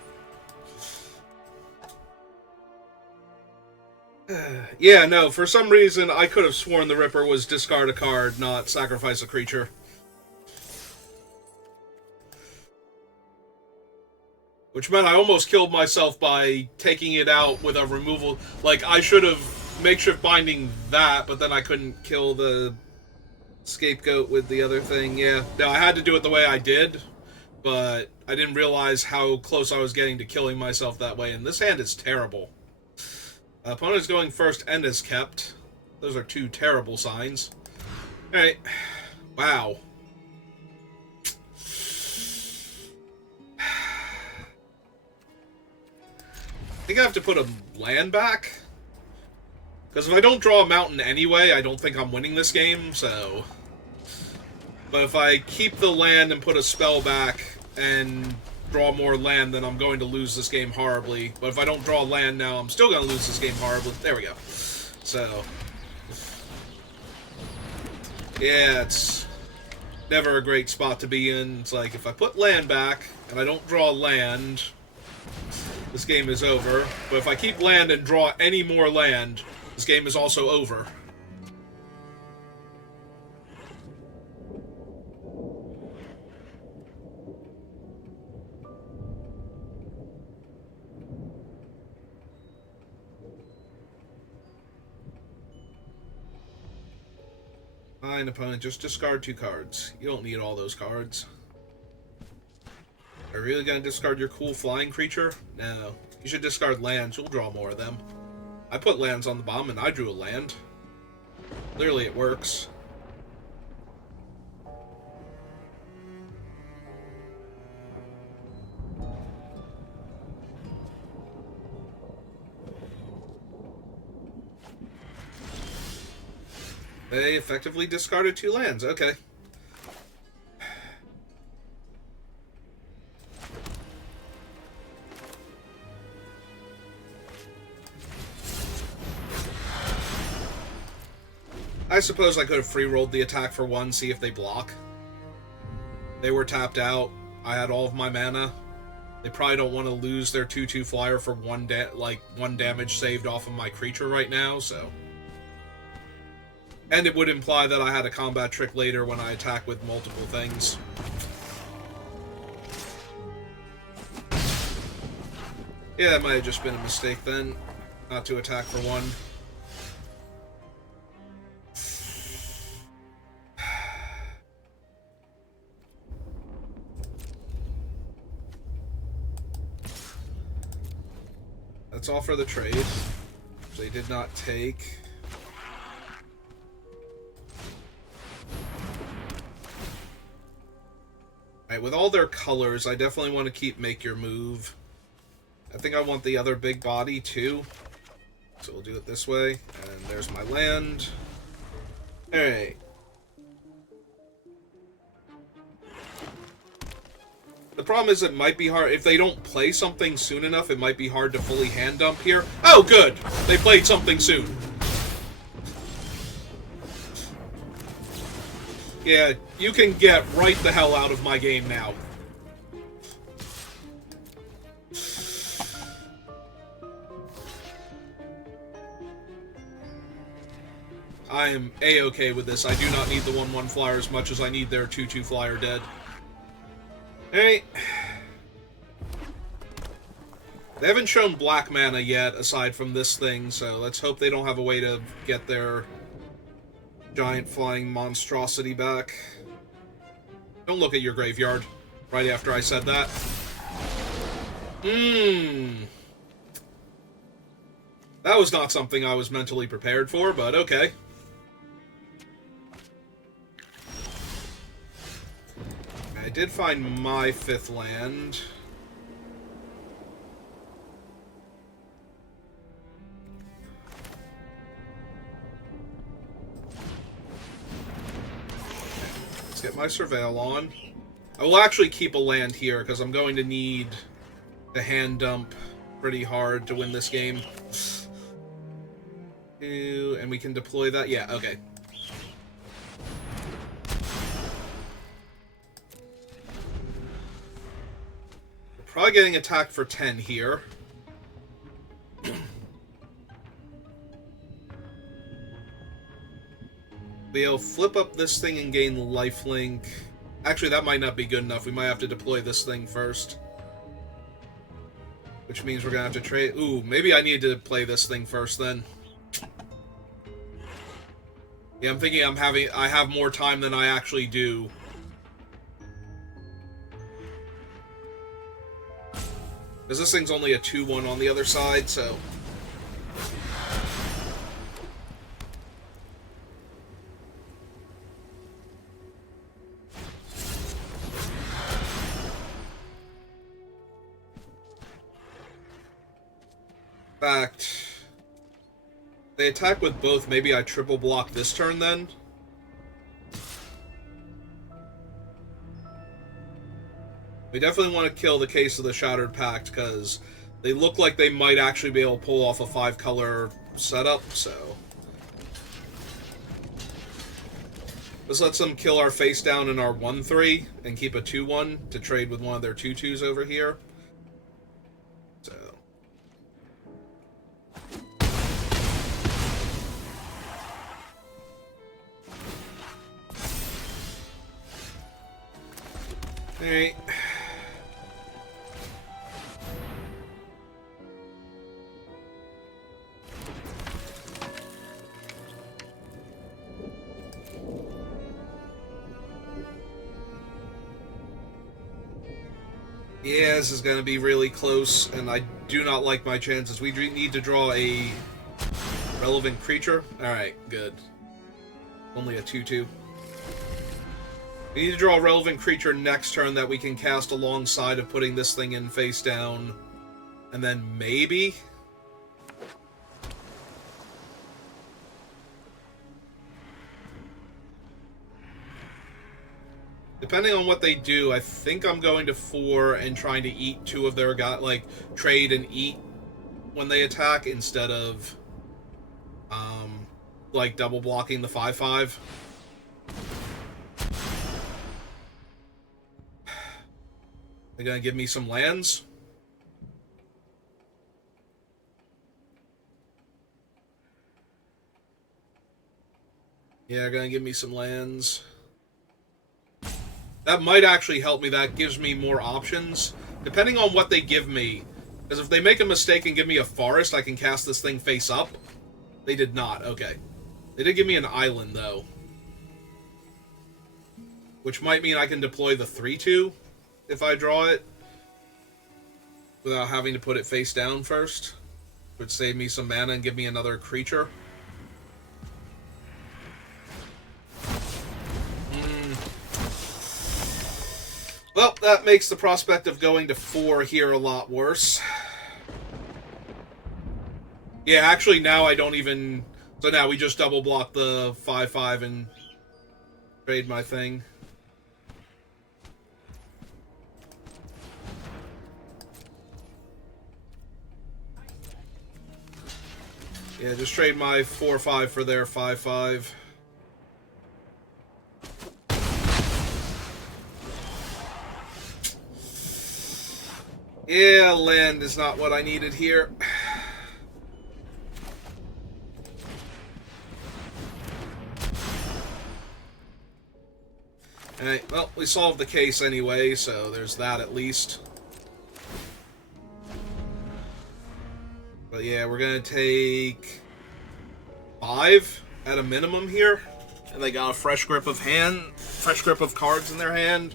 Yeah, no, for some reason I could have sworn the Ripper was discard a card, not sacrifice a creature. Which meant I almost killed myself by taking it out with a removal. Like, I should have makeshift binding that, but then I couldn't kill the scapegoat with the other thing. Yeah, no, I had to do it the way I did, but I didn't realize how close I was getting to killing myself that way, and this hand is terrible. Opponent's going first and is kept. Those are two terrible signs. Alright. Wow. I think I have to put a land back. Because if I don't draw a mountain anyway, I don't think I'm winning this game, so... But if I keep the land and put a spell back and draw more land, then I'm going to lose this game horribly. But if I don't draw land now, I'm still going to lose this game horribly. There we go. So... Yeah, it's never a great spot to be in. It's like, if I put land back and I don't draw land, this game is over. But if I keep land and draw any more land, this game is also over. Fine, opponent, just discard 2 cards. You don't need all those cards. Are you really gonna discard your cool flying creature? No. You should discard lands, you'll draw more of them. I put lands on the bomb and I drew a land. Clearly it works. They effectively discarded 2 lands. Okay. I suppose I could have free-rolled the attack for 1, see if they block. They were tapped out. I had all of my mana. They probably don't want to lose their 2/2 flyer for 1 damage saved off of my creature right now, so... And it would imply that I had a combat trick later when I attack with multiple things. Yeah, that might have just been a mistake then, not to attack for 1. That's all for the trade, which they did not take. Alright, with all their colors, I definitely want to keep Make Your Move. I think I want the other big body, too. So we'll do it this way. And there's my land. Alright. The problem is it might be hard. If they don't play something soon enough, it might be hard to fully hand dump here. Oh, good! They played something soon. Yeah, you can get right the hell out of my game now. I am A-okay with this. I do not need the 1/1 flyer as much as I need their 2/2 flyer dead. Alright. They haven't shown black mana yet, aside from this thing, so let's hope they don't have a way to get their giant flying monstrosity back. Don't look at your graveyard right after I said that. That was not something I was mentally prepared for, but okay. I did find my 5th land. Let's get my Surveil on. I will actually keep a land here, because I'm going to need to hand dump pretty hard to win this game. And we can deploy that? Yeah, okay. Probably getting attacked for 10 here. We'll flip up this thing and gain lifelink. Actually, that might not be good enough. We might have to deploy this thing first. Which means we're gonna have to trade... Ooh, maybe I need to play this thing first then. Yeah, I'm thinking I have more time than I actually do. Because this thing's only a 2/1 on the other side, so... In fact, they attack with both. Maybe I triple block this turn then? We definitely want to kill the Case of the Shattered Pact, because they look like they might actually be able to pull off a 5-color setup, so... This lets them kill our face down in our 1-3 and keep a 2-1 to trade with one of their 2-2s over here. So... Alright. Yeah, this is going to be really close, and I do not like my chances. We need to draw a relevant creature. Alright, good. Only a 2-2. We need to draw a relevant creature next turn that we can cast alongside of putting this thing in face down. And then maybe... Depending on what they do, I think I'm going to 4 and trying to eat 2 of their guys, like, trade and eat when they attack instead of, like, double blocking the 5-5. They're gonna give me some lands. Yeah, they're gonna give me some lands. That might actually help me. That gives me more options. Depending on what they give me. Because if they make a mistake and give me a forest, I can cast this thing face up. They did not. Okay. They did give me an island, though. Which might mean I can deploy the 3-2 if I draw it. Without having to put it face down first. Would save me some mana and give me another creature. Well, that makes the prospect of going to 4 here a lot worse. Yeah, actually now I don't even... So now we just double block the 5-5 and trade my thing. Yeah, just trade my 4-5 for their 5-5. Yeah, land is not what I needed here. Alright, well, we solved the case anyway, so there's that at least. But yeah, we're gonna take 5 at a minimum here. And they got a fresh grip of cards in their hand.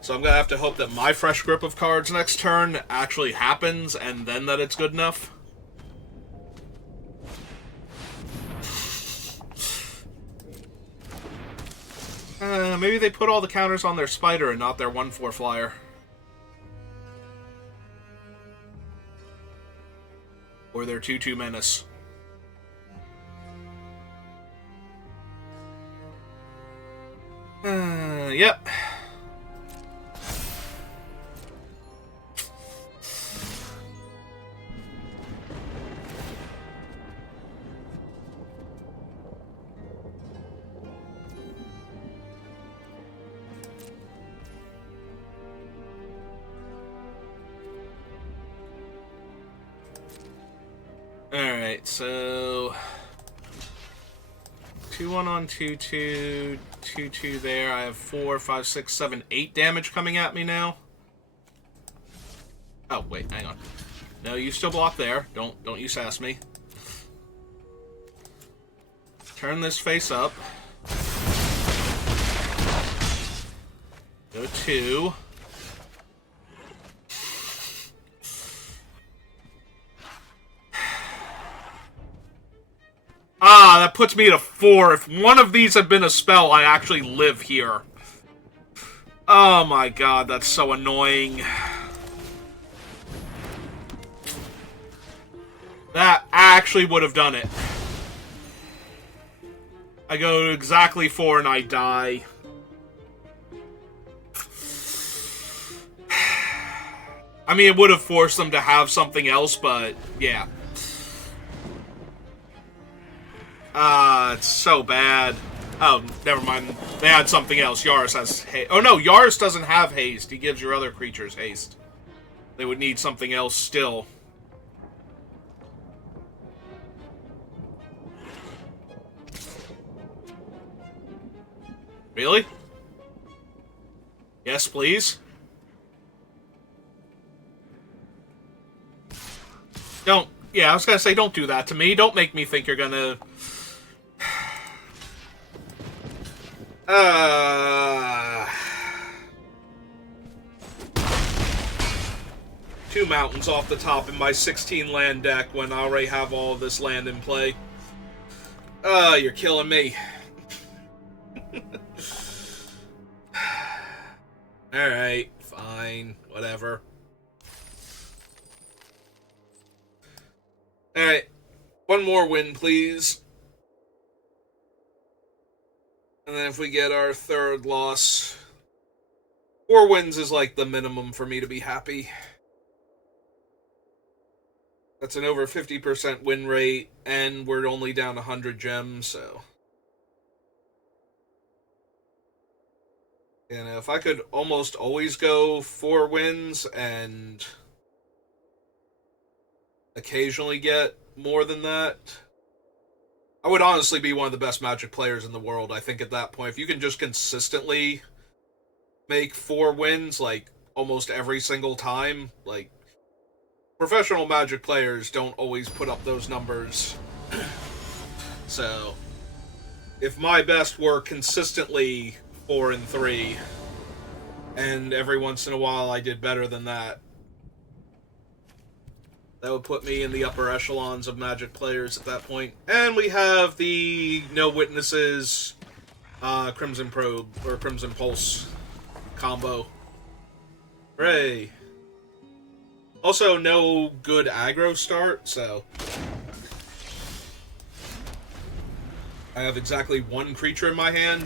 So I'm going to have to hope that my fresh grip of cards next turn actually happens, and then that it's good enough. Maybe they put all the counters on their spider and not their 1/4 flyer. Or their 2/2 menace. Yep. Alright, so 2-1 on 2-2, 2-2 there. I have 4, 5, 6, 7, 8 damage coming at me now. Oh, wait, hang on. No, you still block there. Don't you sass me. Turn this face up. Go 2. Ah, that puts me at a 4. If one of these had been a spell, I actually live here. Oh my god, that's so annoying. That actually would have done it. I go to exactly 4 and I die. I mean, it would have forced them to have something else, but yeah. It's so bad. Oh, never mind. They had something else. Yaris has haste. Oh no, Yaris doesn't have haste. He gives your other creatures haste. They would need something else still. Really? Yes, please? Don't... Yeah, I was gonna say, don't do that to me. Don't make me think you're gonna... Two mountains off the top in my 16 land deck when I already have all of this land in play. You're killing me. Alright, fine, whatever. Alright, one more win, please. And then if we get our third loss, 4 wins is like the minimum for me to be happy. That's an over 50% win rate, and we're only down 100 gems, so... You know, if I could almost always go 4 wins and occasionally get more than that, I would honestly be one of the best Magic players in the world, I think, at that point. If you can just consistently make 4 wins, like, almost every single time, like, professional Magic players don't always put up those numbers. So, if my best were consistently 4 and 3, and every once in a while I did better than that, that would put me in the upper echelons of Magic players at that point. And we have the No Witnesses Crimson Probe, or Crimson Pulse combo. Hooray! Also, no good aggro start, so... I have exactly 1 creature in my hand.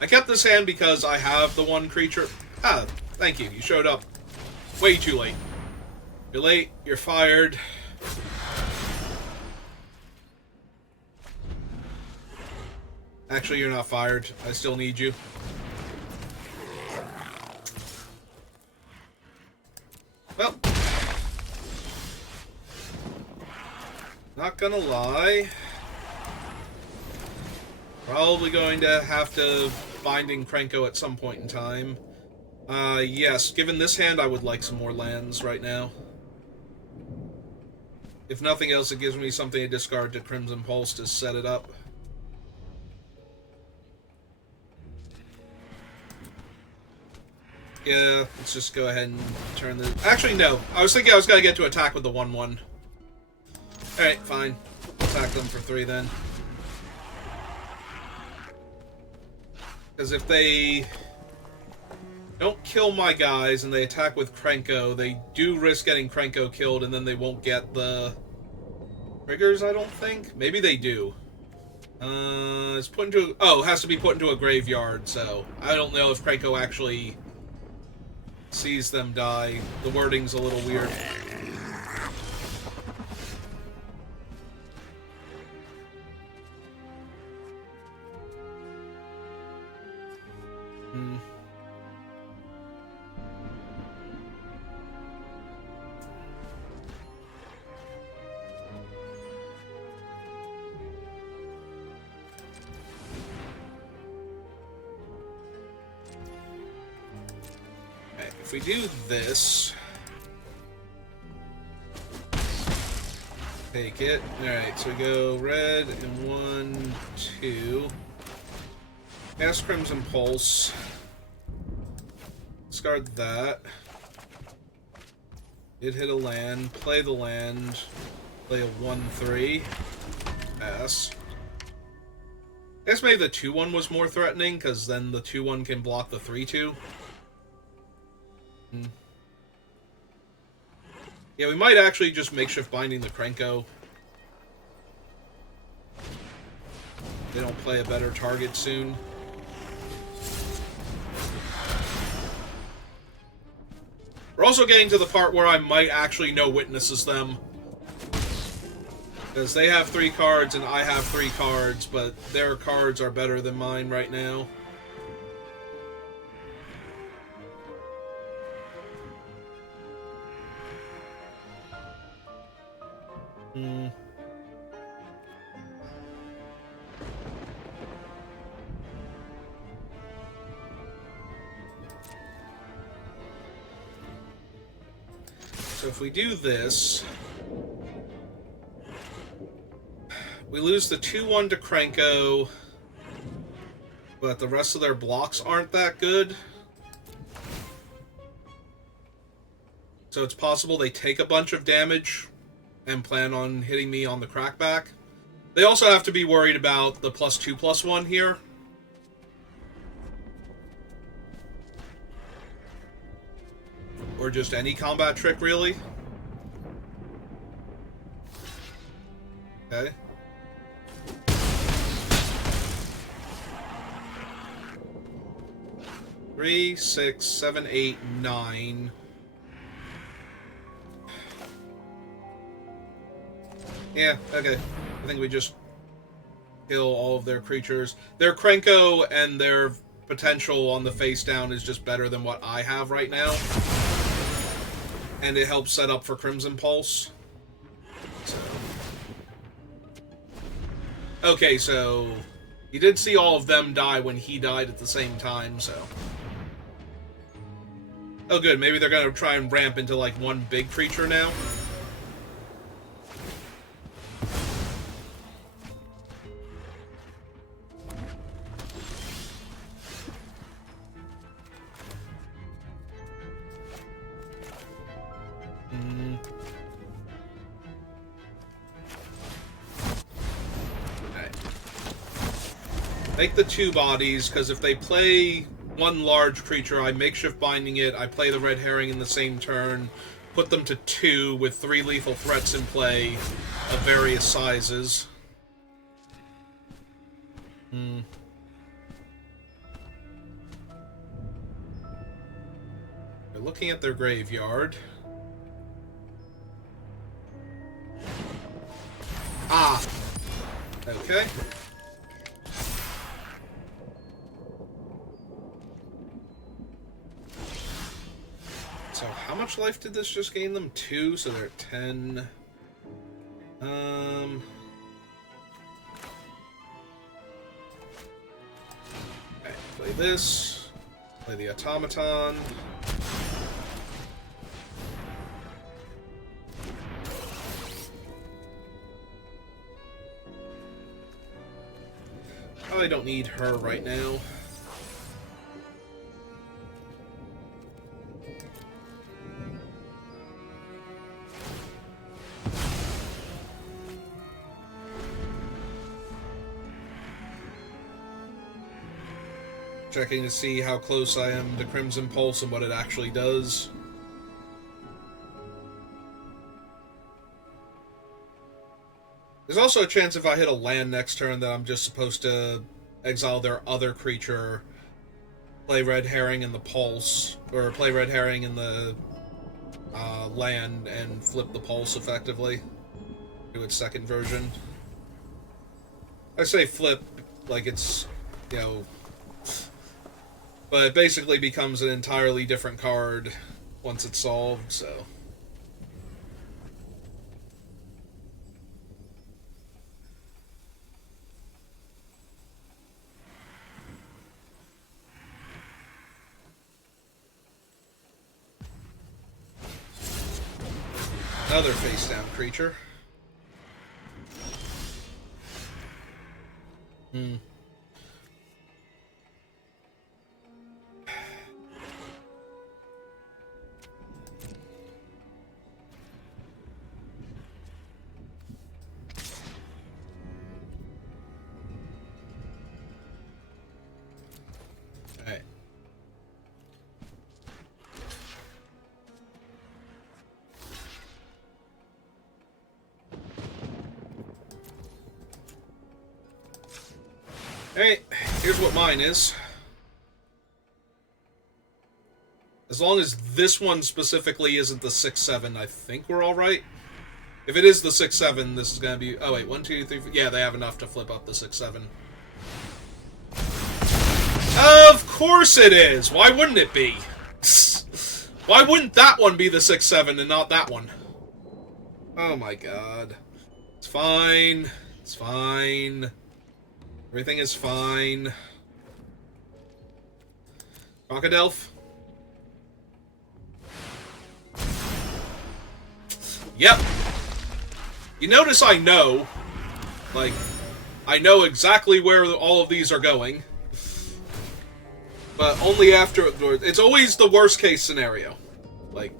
I kept this hand because I have the 1 creature. Ah, thank you. You showed up way too late. You're late. You're fired. Actually, you're not fired. I still need you. Well, not gonna lie. Probably going to have to Binding Krenko at some point in time. Yes, given this hand, I would like some more lands right now. If nothing else, it gives me something to discard to Crimson Pulse to set it up. Yeah, let's just go ahead and turn the... Actually, no. I was thinking I was going to get to attack with the 1/1. Alright, fine. Attack them for 3 then. Because if they don't kill my guys and they attack with Krenko, they do risk getting Krenko killed, and then they won't get the triggers, I don't think. Maybe they do. It's put into... Oh, it has to be put into a graveyard, so I don't know if Krenko actually sees them die. The wording's a little weird. If we do this, take it. Alright, so we go red and 1, 2. Cast Crimson Pulse. Discard that. Did hit a land. Play the land. Play a 1/3. Pass. I guess maybe the 2/1 was more threatening, because then the 2/1 can block the 3/2. Yeah, we might actually just makeshift binding the Krenko. They don't play a better target soon. We're also getting to the part where I might actually no witnesses them. Because they have 3 cards and I have 3 cards, but their cards are better than mine right now. So if we do this, we lose the 2-1 to Krenko, but the rest of their blocks aren't that good. So it's possible they take a bunch of damage and plan on hitting me on the crackback. They also have to be worried about the +2/+1 here. Or just any combat trick, really. Okay. Three, 6, 7, 8, 9. Yeah, okay. I think we just kill all of their creatures. Their Krenko and their potential on the face down is just better than what I have right now. And it helps set up for Crimson Pulse. So. Okay, so you did see all of them die when he died at the same time, so. Oh good, maybe they're gonna try and ramp into like one big creature now. Make the 2 bodies, because if they play one large creature, I makeshift binding it, I play the red herring in the same turn, put them to 2 with 3 lethal threats in play of various sizes. They're looking at their graveyard. Ah! Okay. So how much life did this just gain them? 2, so they're at 10. Okay, play this. Play the automaton. Probably don't need her right now. Checking to see how close I am to Crimson Pulse and what it actually does. There's also a chance if I hit a land next turn that I'm just supposed to exile their other creature, play Red Herring in the Pulse, or play Red Herring in the land and flip the Pulse effectively. Do its second version. I say flip like it's, you know, but it basically becomes an entirely different card once it's solved, so. Another face-down creature. Alright. Alright, here's what mine is. As long as this one specifically isn't the 6-7, I think we're alright. If it is the 6-7, this is gonna be... Oh, wait, 1, 2, 3, 4... Yeah, they have enough to flip up the 6-7. Of course it is! Why wouldn't it be? Why wouldn't that one be the 6-7 and not that one? Oh my god. It's fine. It's fine. Everything is fine. Crocodile? Yep. You notice I know. Like, I know exactly where all of these are going. But only after... It's always the worst case scenario. Like...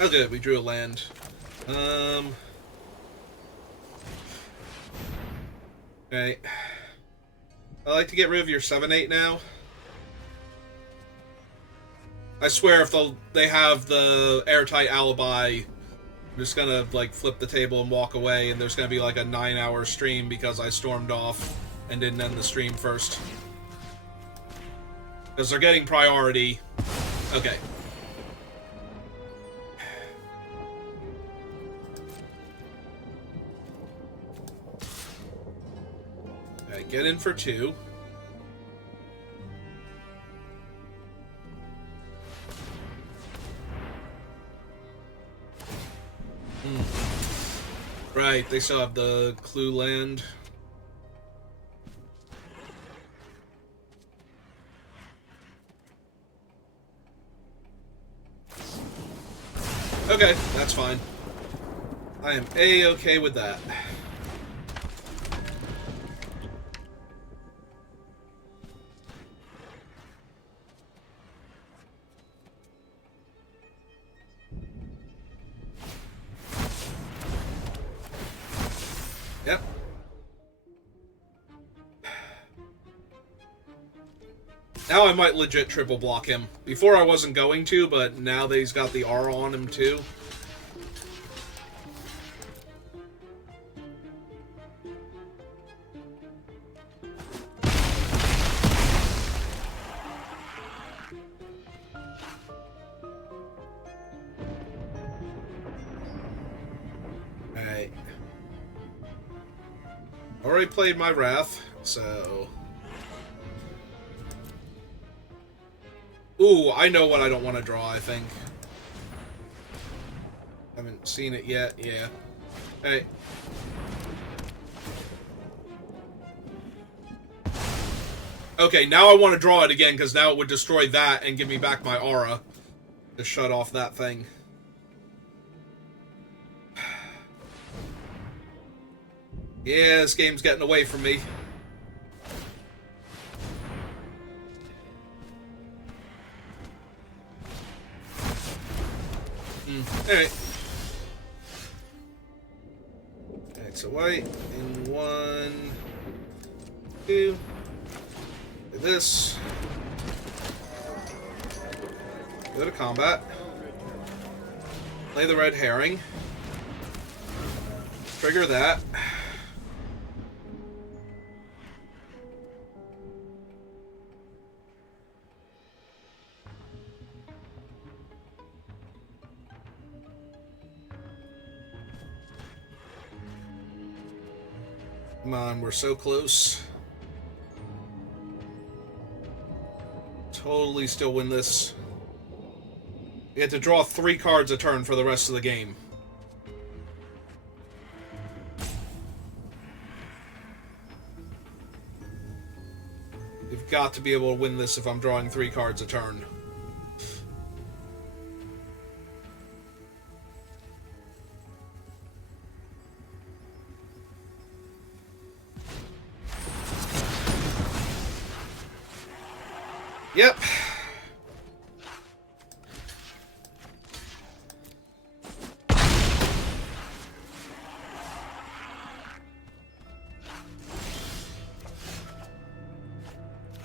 Oh good, we drew a land. Okay. I like to get rid of your 7-8 now. I swear if they have the airtight alibi, I'm just gonna, like, flip the table and walk away, and there's gonna be, like, a 9-hour stream because I stormed off and didn't end the stream first. Because they're getting priority. Okay. Okay, get in for 2. Right, they still have the clue land. Okay, that's fine. I am A-okay with that. Yep. Now I might legit triple block him. Before I wasn't going to, but now that he's got the R on him too. Alright. Already played my Wrath, so... Ooh, I know what I don't want to draw, I think. Haven't seen it yet, yeah. Hey. Okay, now I want to draw it again, because now it would destroy that and give me back my aura to shut off that thing. Yeah, this game's getting away from me. Alright. Alright, so white in 1, 2. Do this. Go to combat. Play the red herring. Trigger that. Come on, we're so close. Totally still win this. We had to draw 3 cards a turn for the rest of the game. You've got to be able to win this if I'm drawing 3 cards a turn. Yep.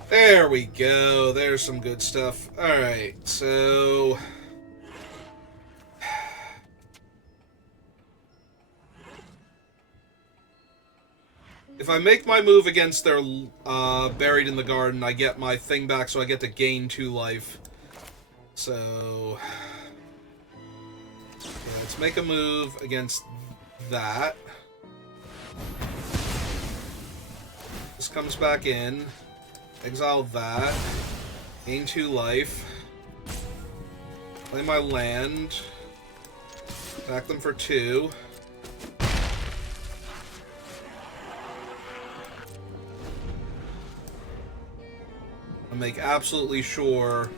There we go. There's some good stuff. Alright, so... If I make my move against their Buried in the Garden, I get my thing back, so I get to gain 2 life. So... yeah, let's make a move against that. This comes back in. Exile that. Gain 2 life. Play my land. Attack them for 2. I'll make absolutely sure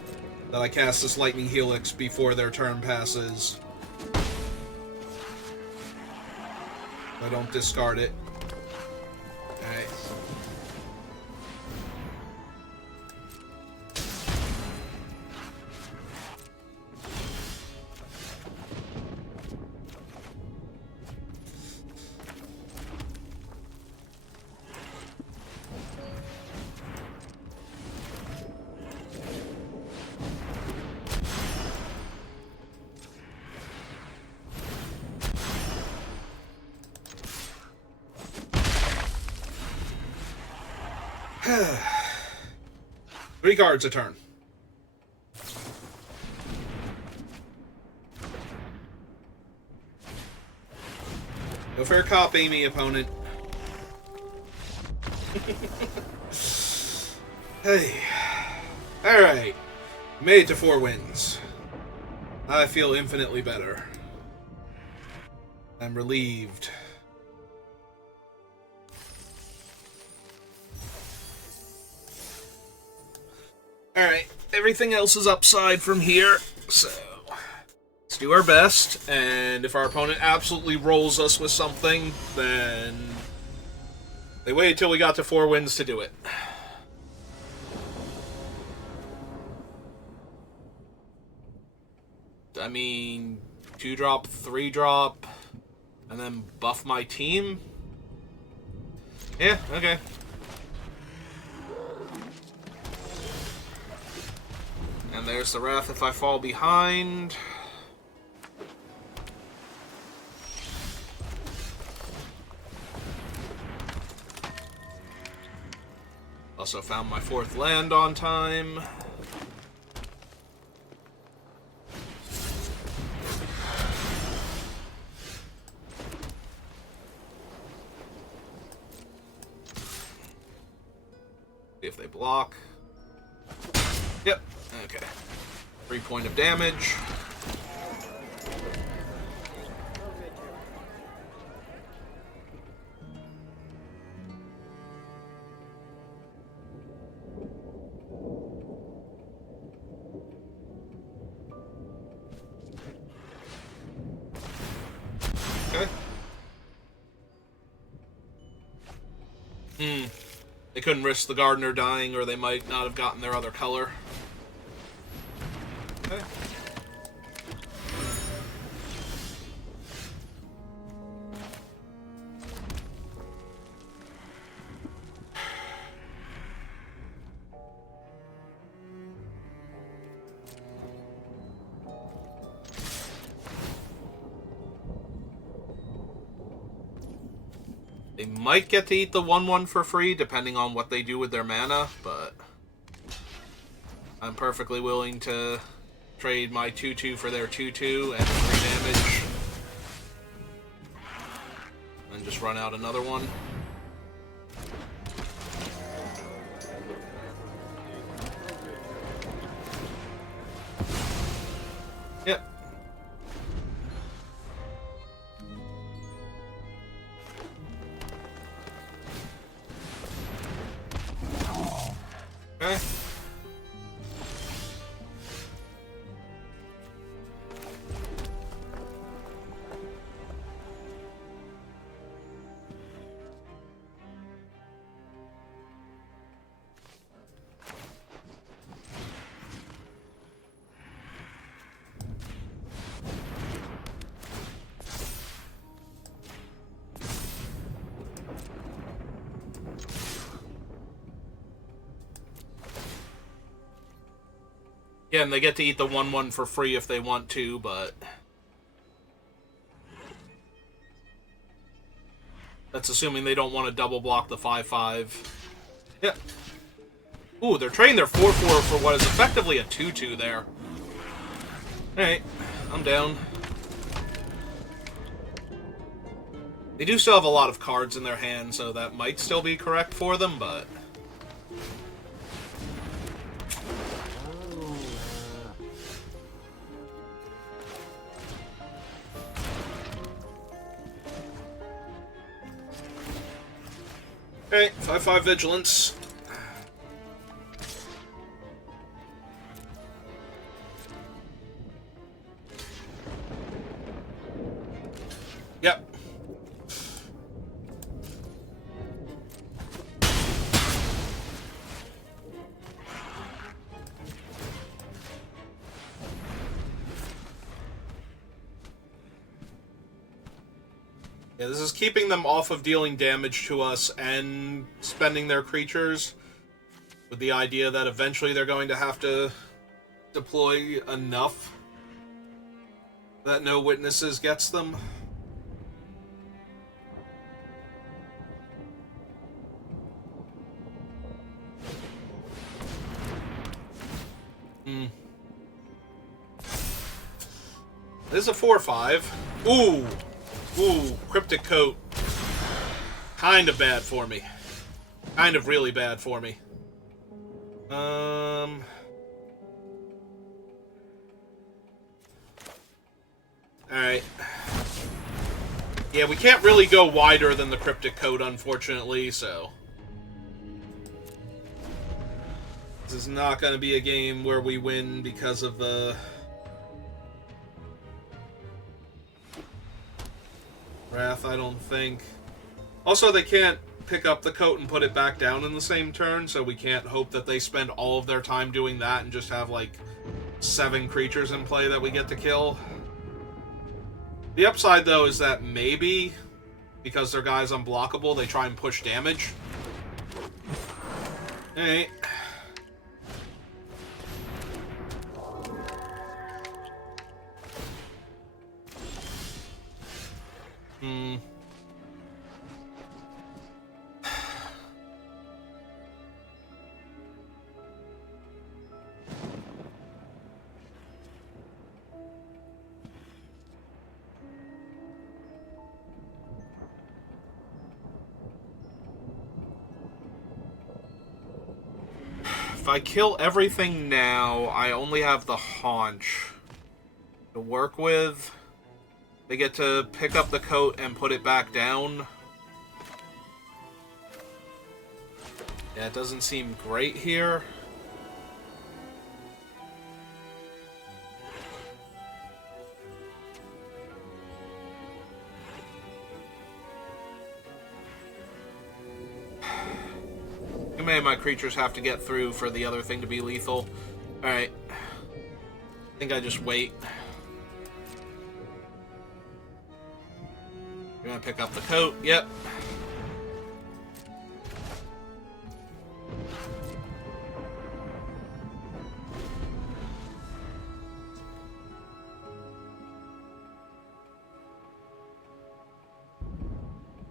that I cast this Lightning Helix before their turn passes. I don't discard it. Alright. Three cards a turn. Go fair copy me, opponent. Hey. Alright. Made it to 4 wins. I feel infinitely better. I'm relieved. Alright, everything else is upside from here, so let's do our best, and if our opponent absolutely rolls us with something, then they waited until we got to 4 wins to do it. I mean, 2-drop, 3-drop, and then buff my team? Yeah, okay. And there's the Wrath if I fall behind. Also found my 4th land on time. See if they block. Yep. Okay. 3 point of damage. Okay. They couldn't risk the gardener dying, or they might not have gotten their other color. Okay. They might get to eat the 1/1 for free, depending on what they do with their mana, but I'm perfectly willing to trade my 2/2 for their 2/2 and 3 damage. And just run out another one. Yep. Okay. Yeah, and they get to eat the 1/1 for free if they want to, but That's assuming they don't want to double block the 5/5. Yeah. Ooh, they're trading their 4/4 for what is effectively a 2/2 there. Alright, I'm down. They do still have a lot of cards in their hand, so that might still be correct for them, but... Alright, 5/5 Vigilance. Yep. Yeah, this is keeping them off of dealing damage to us and spending their creatures with the idea that eventually they're going to have to deploy enough that no witnesses gets them. This is a 4/5. Ooh! Ooh, Cryptic Coat. Kind of bad for me. Kind of really bad for me. Alright. Yeah, we can't really go wider than the Cryptic Coat, unfortunately, so... This is not going to be a game where we win because of the... Wrath, I don't think. Also, they can't pick up the coat and put it back down in the same turn, so we can't hope that they spend all of their time doing that and just have, like, 7 creatures in play that we get to kill. The upside, though, is that maybe, because their guy's unblockable, they try and push damage. Alright. If I kill everything now, I only have the Haunch to work with. They get to pick up the coat and put it back down. Yeah, it doesn't seem great here. Too many of my creatures have to get through for the other thing to be lethal. Alright. I think I just wait. You're gonna pick up the coat. Yep.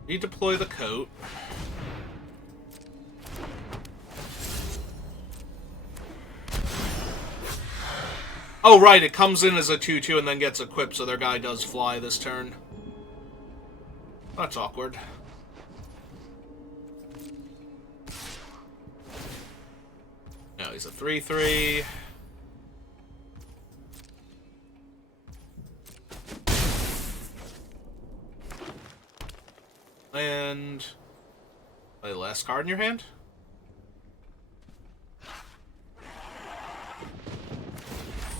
Redeploy the coat. Oh, right, it comes in as a 2/2 and then gets equipped, so their guy does fly this turn. That's awkward. No, he's a 3/3. And... play the last card in your hand?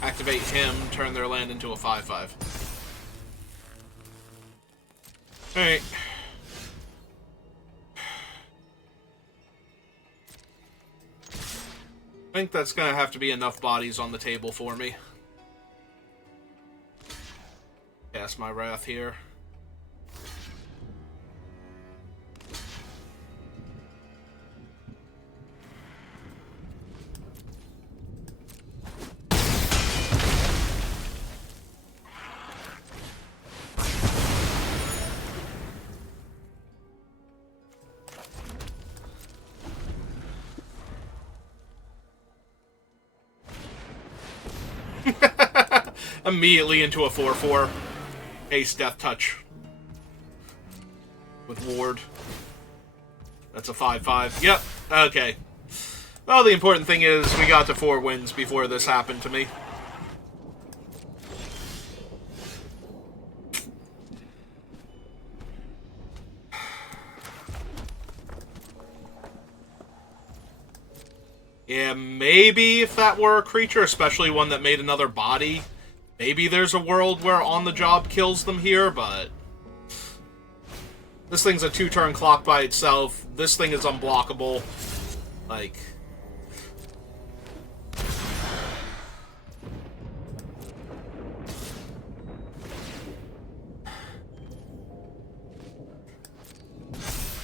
Activate him, turn their land into a 5/5. Alright. I think that's gonna have to be enough bodies on the table for me. Cast my Wrath here. Immediately into a 4/4. Ace Death Touch. With Ward. That's a 5/5. Yep, okay. Well, the important thing is we got to 4 wins before this happened to me. Yeah, maybe if that were a creature, especially one that made another body, maybe there's a world where on-the-job kills them here, but... This thing's a 2-turn clock by itself. This thing is unblockable. Like...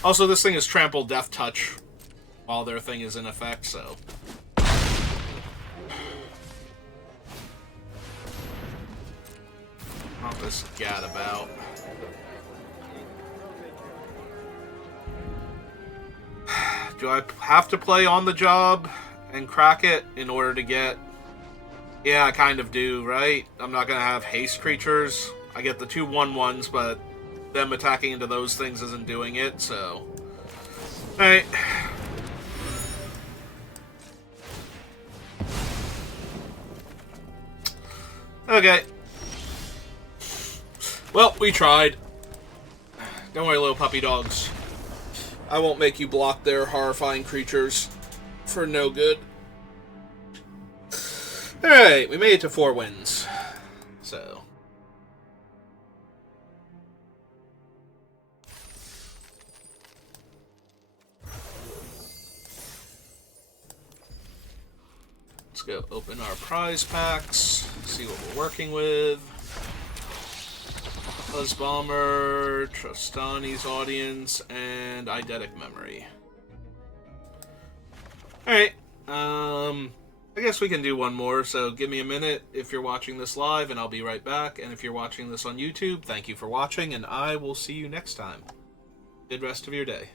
Also, this thing is Trample Death Touch while their thing is in effect, so... Not this gadabout. Do I have to play on the job and crack it in order to get... Yeah, I kind of do, right? I'm not going to have haste creatures. I get the 2 1/1s, but them attacking into those things isn't doing it, so... Alright. Okay. Well, we tried. Don't worry, little puppy dogs. I won't make you block their horrifying creatures for no good. Alright, we made it to 4 wins. So... Let's go open our prize packs, see what we're working with. Buzz Bomber, Trostani's Audience, and Eidetic Memory. Alright, I guess we can do one more, so give me a minute if you're watching this live, and I'll be right back. And if you're watching this on YouTube, thank you for watching, and I will see you next time. Good rest of your day.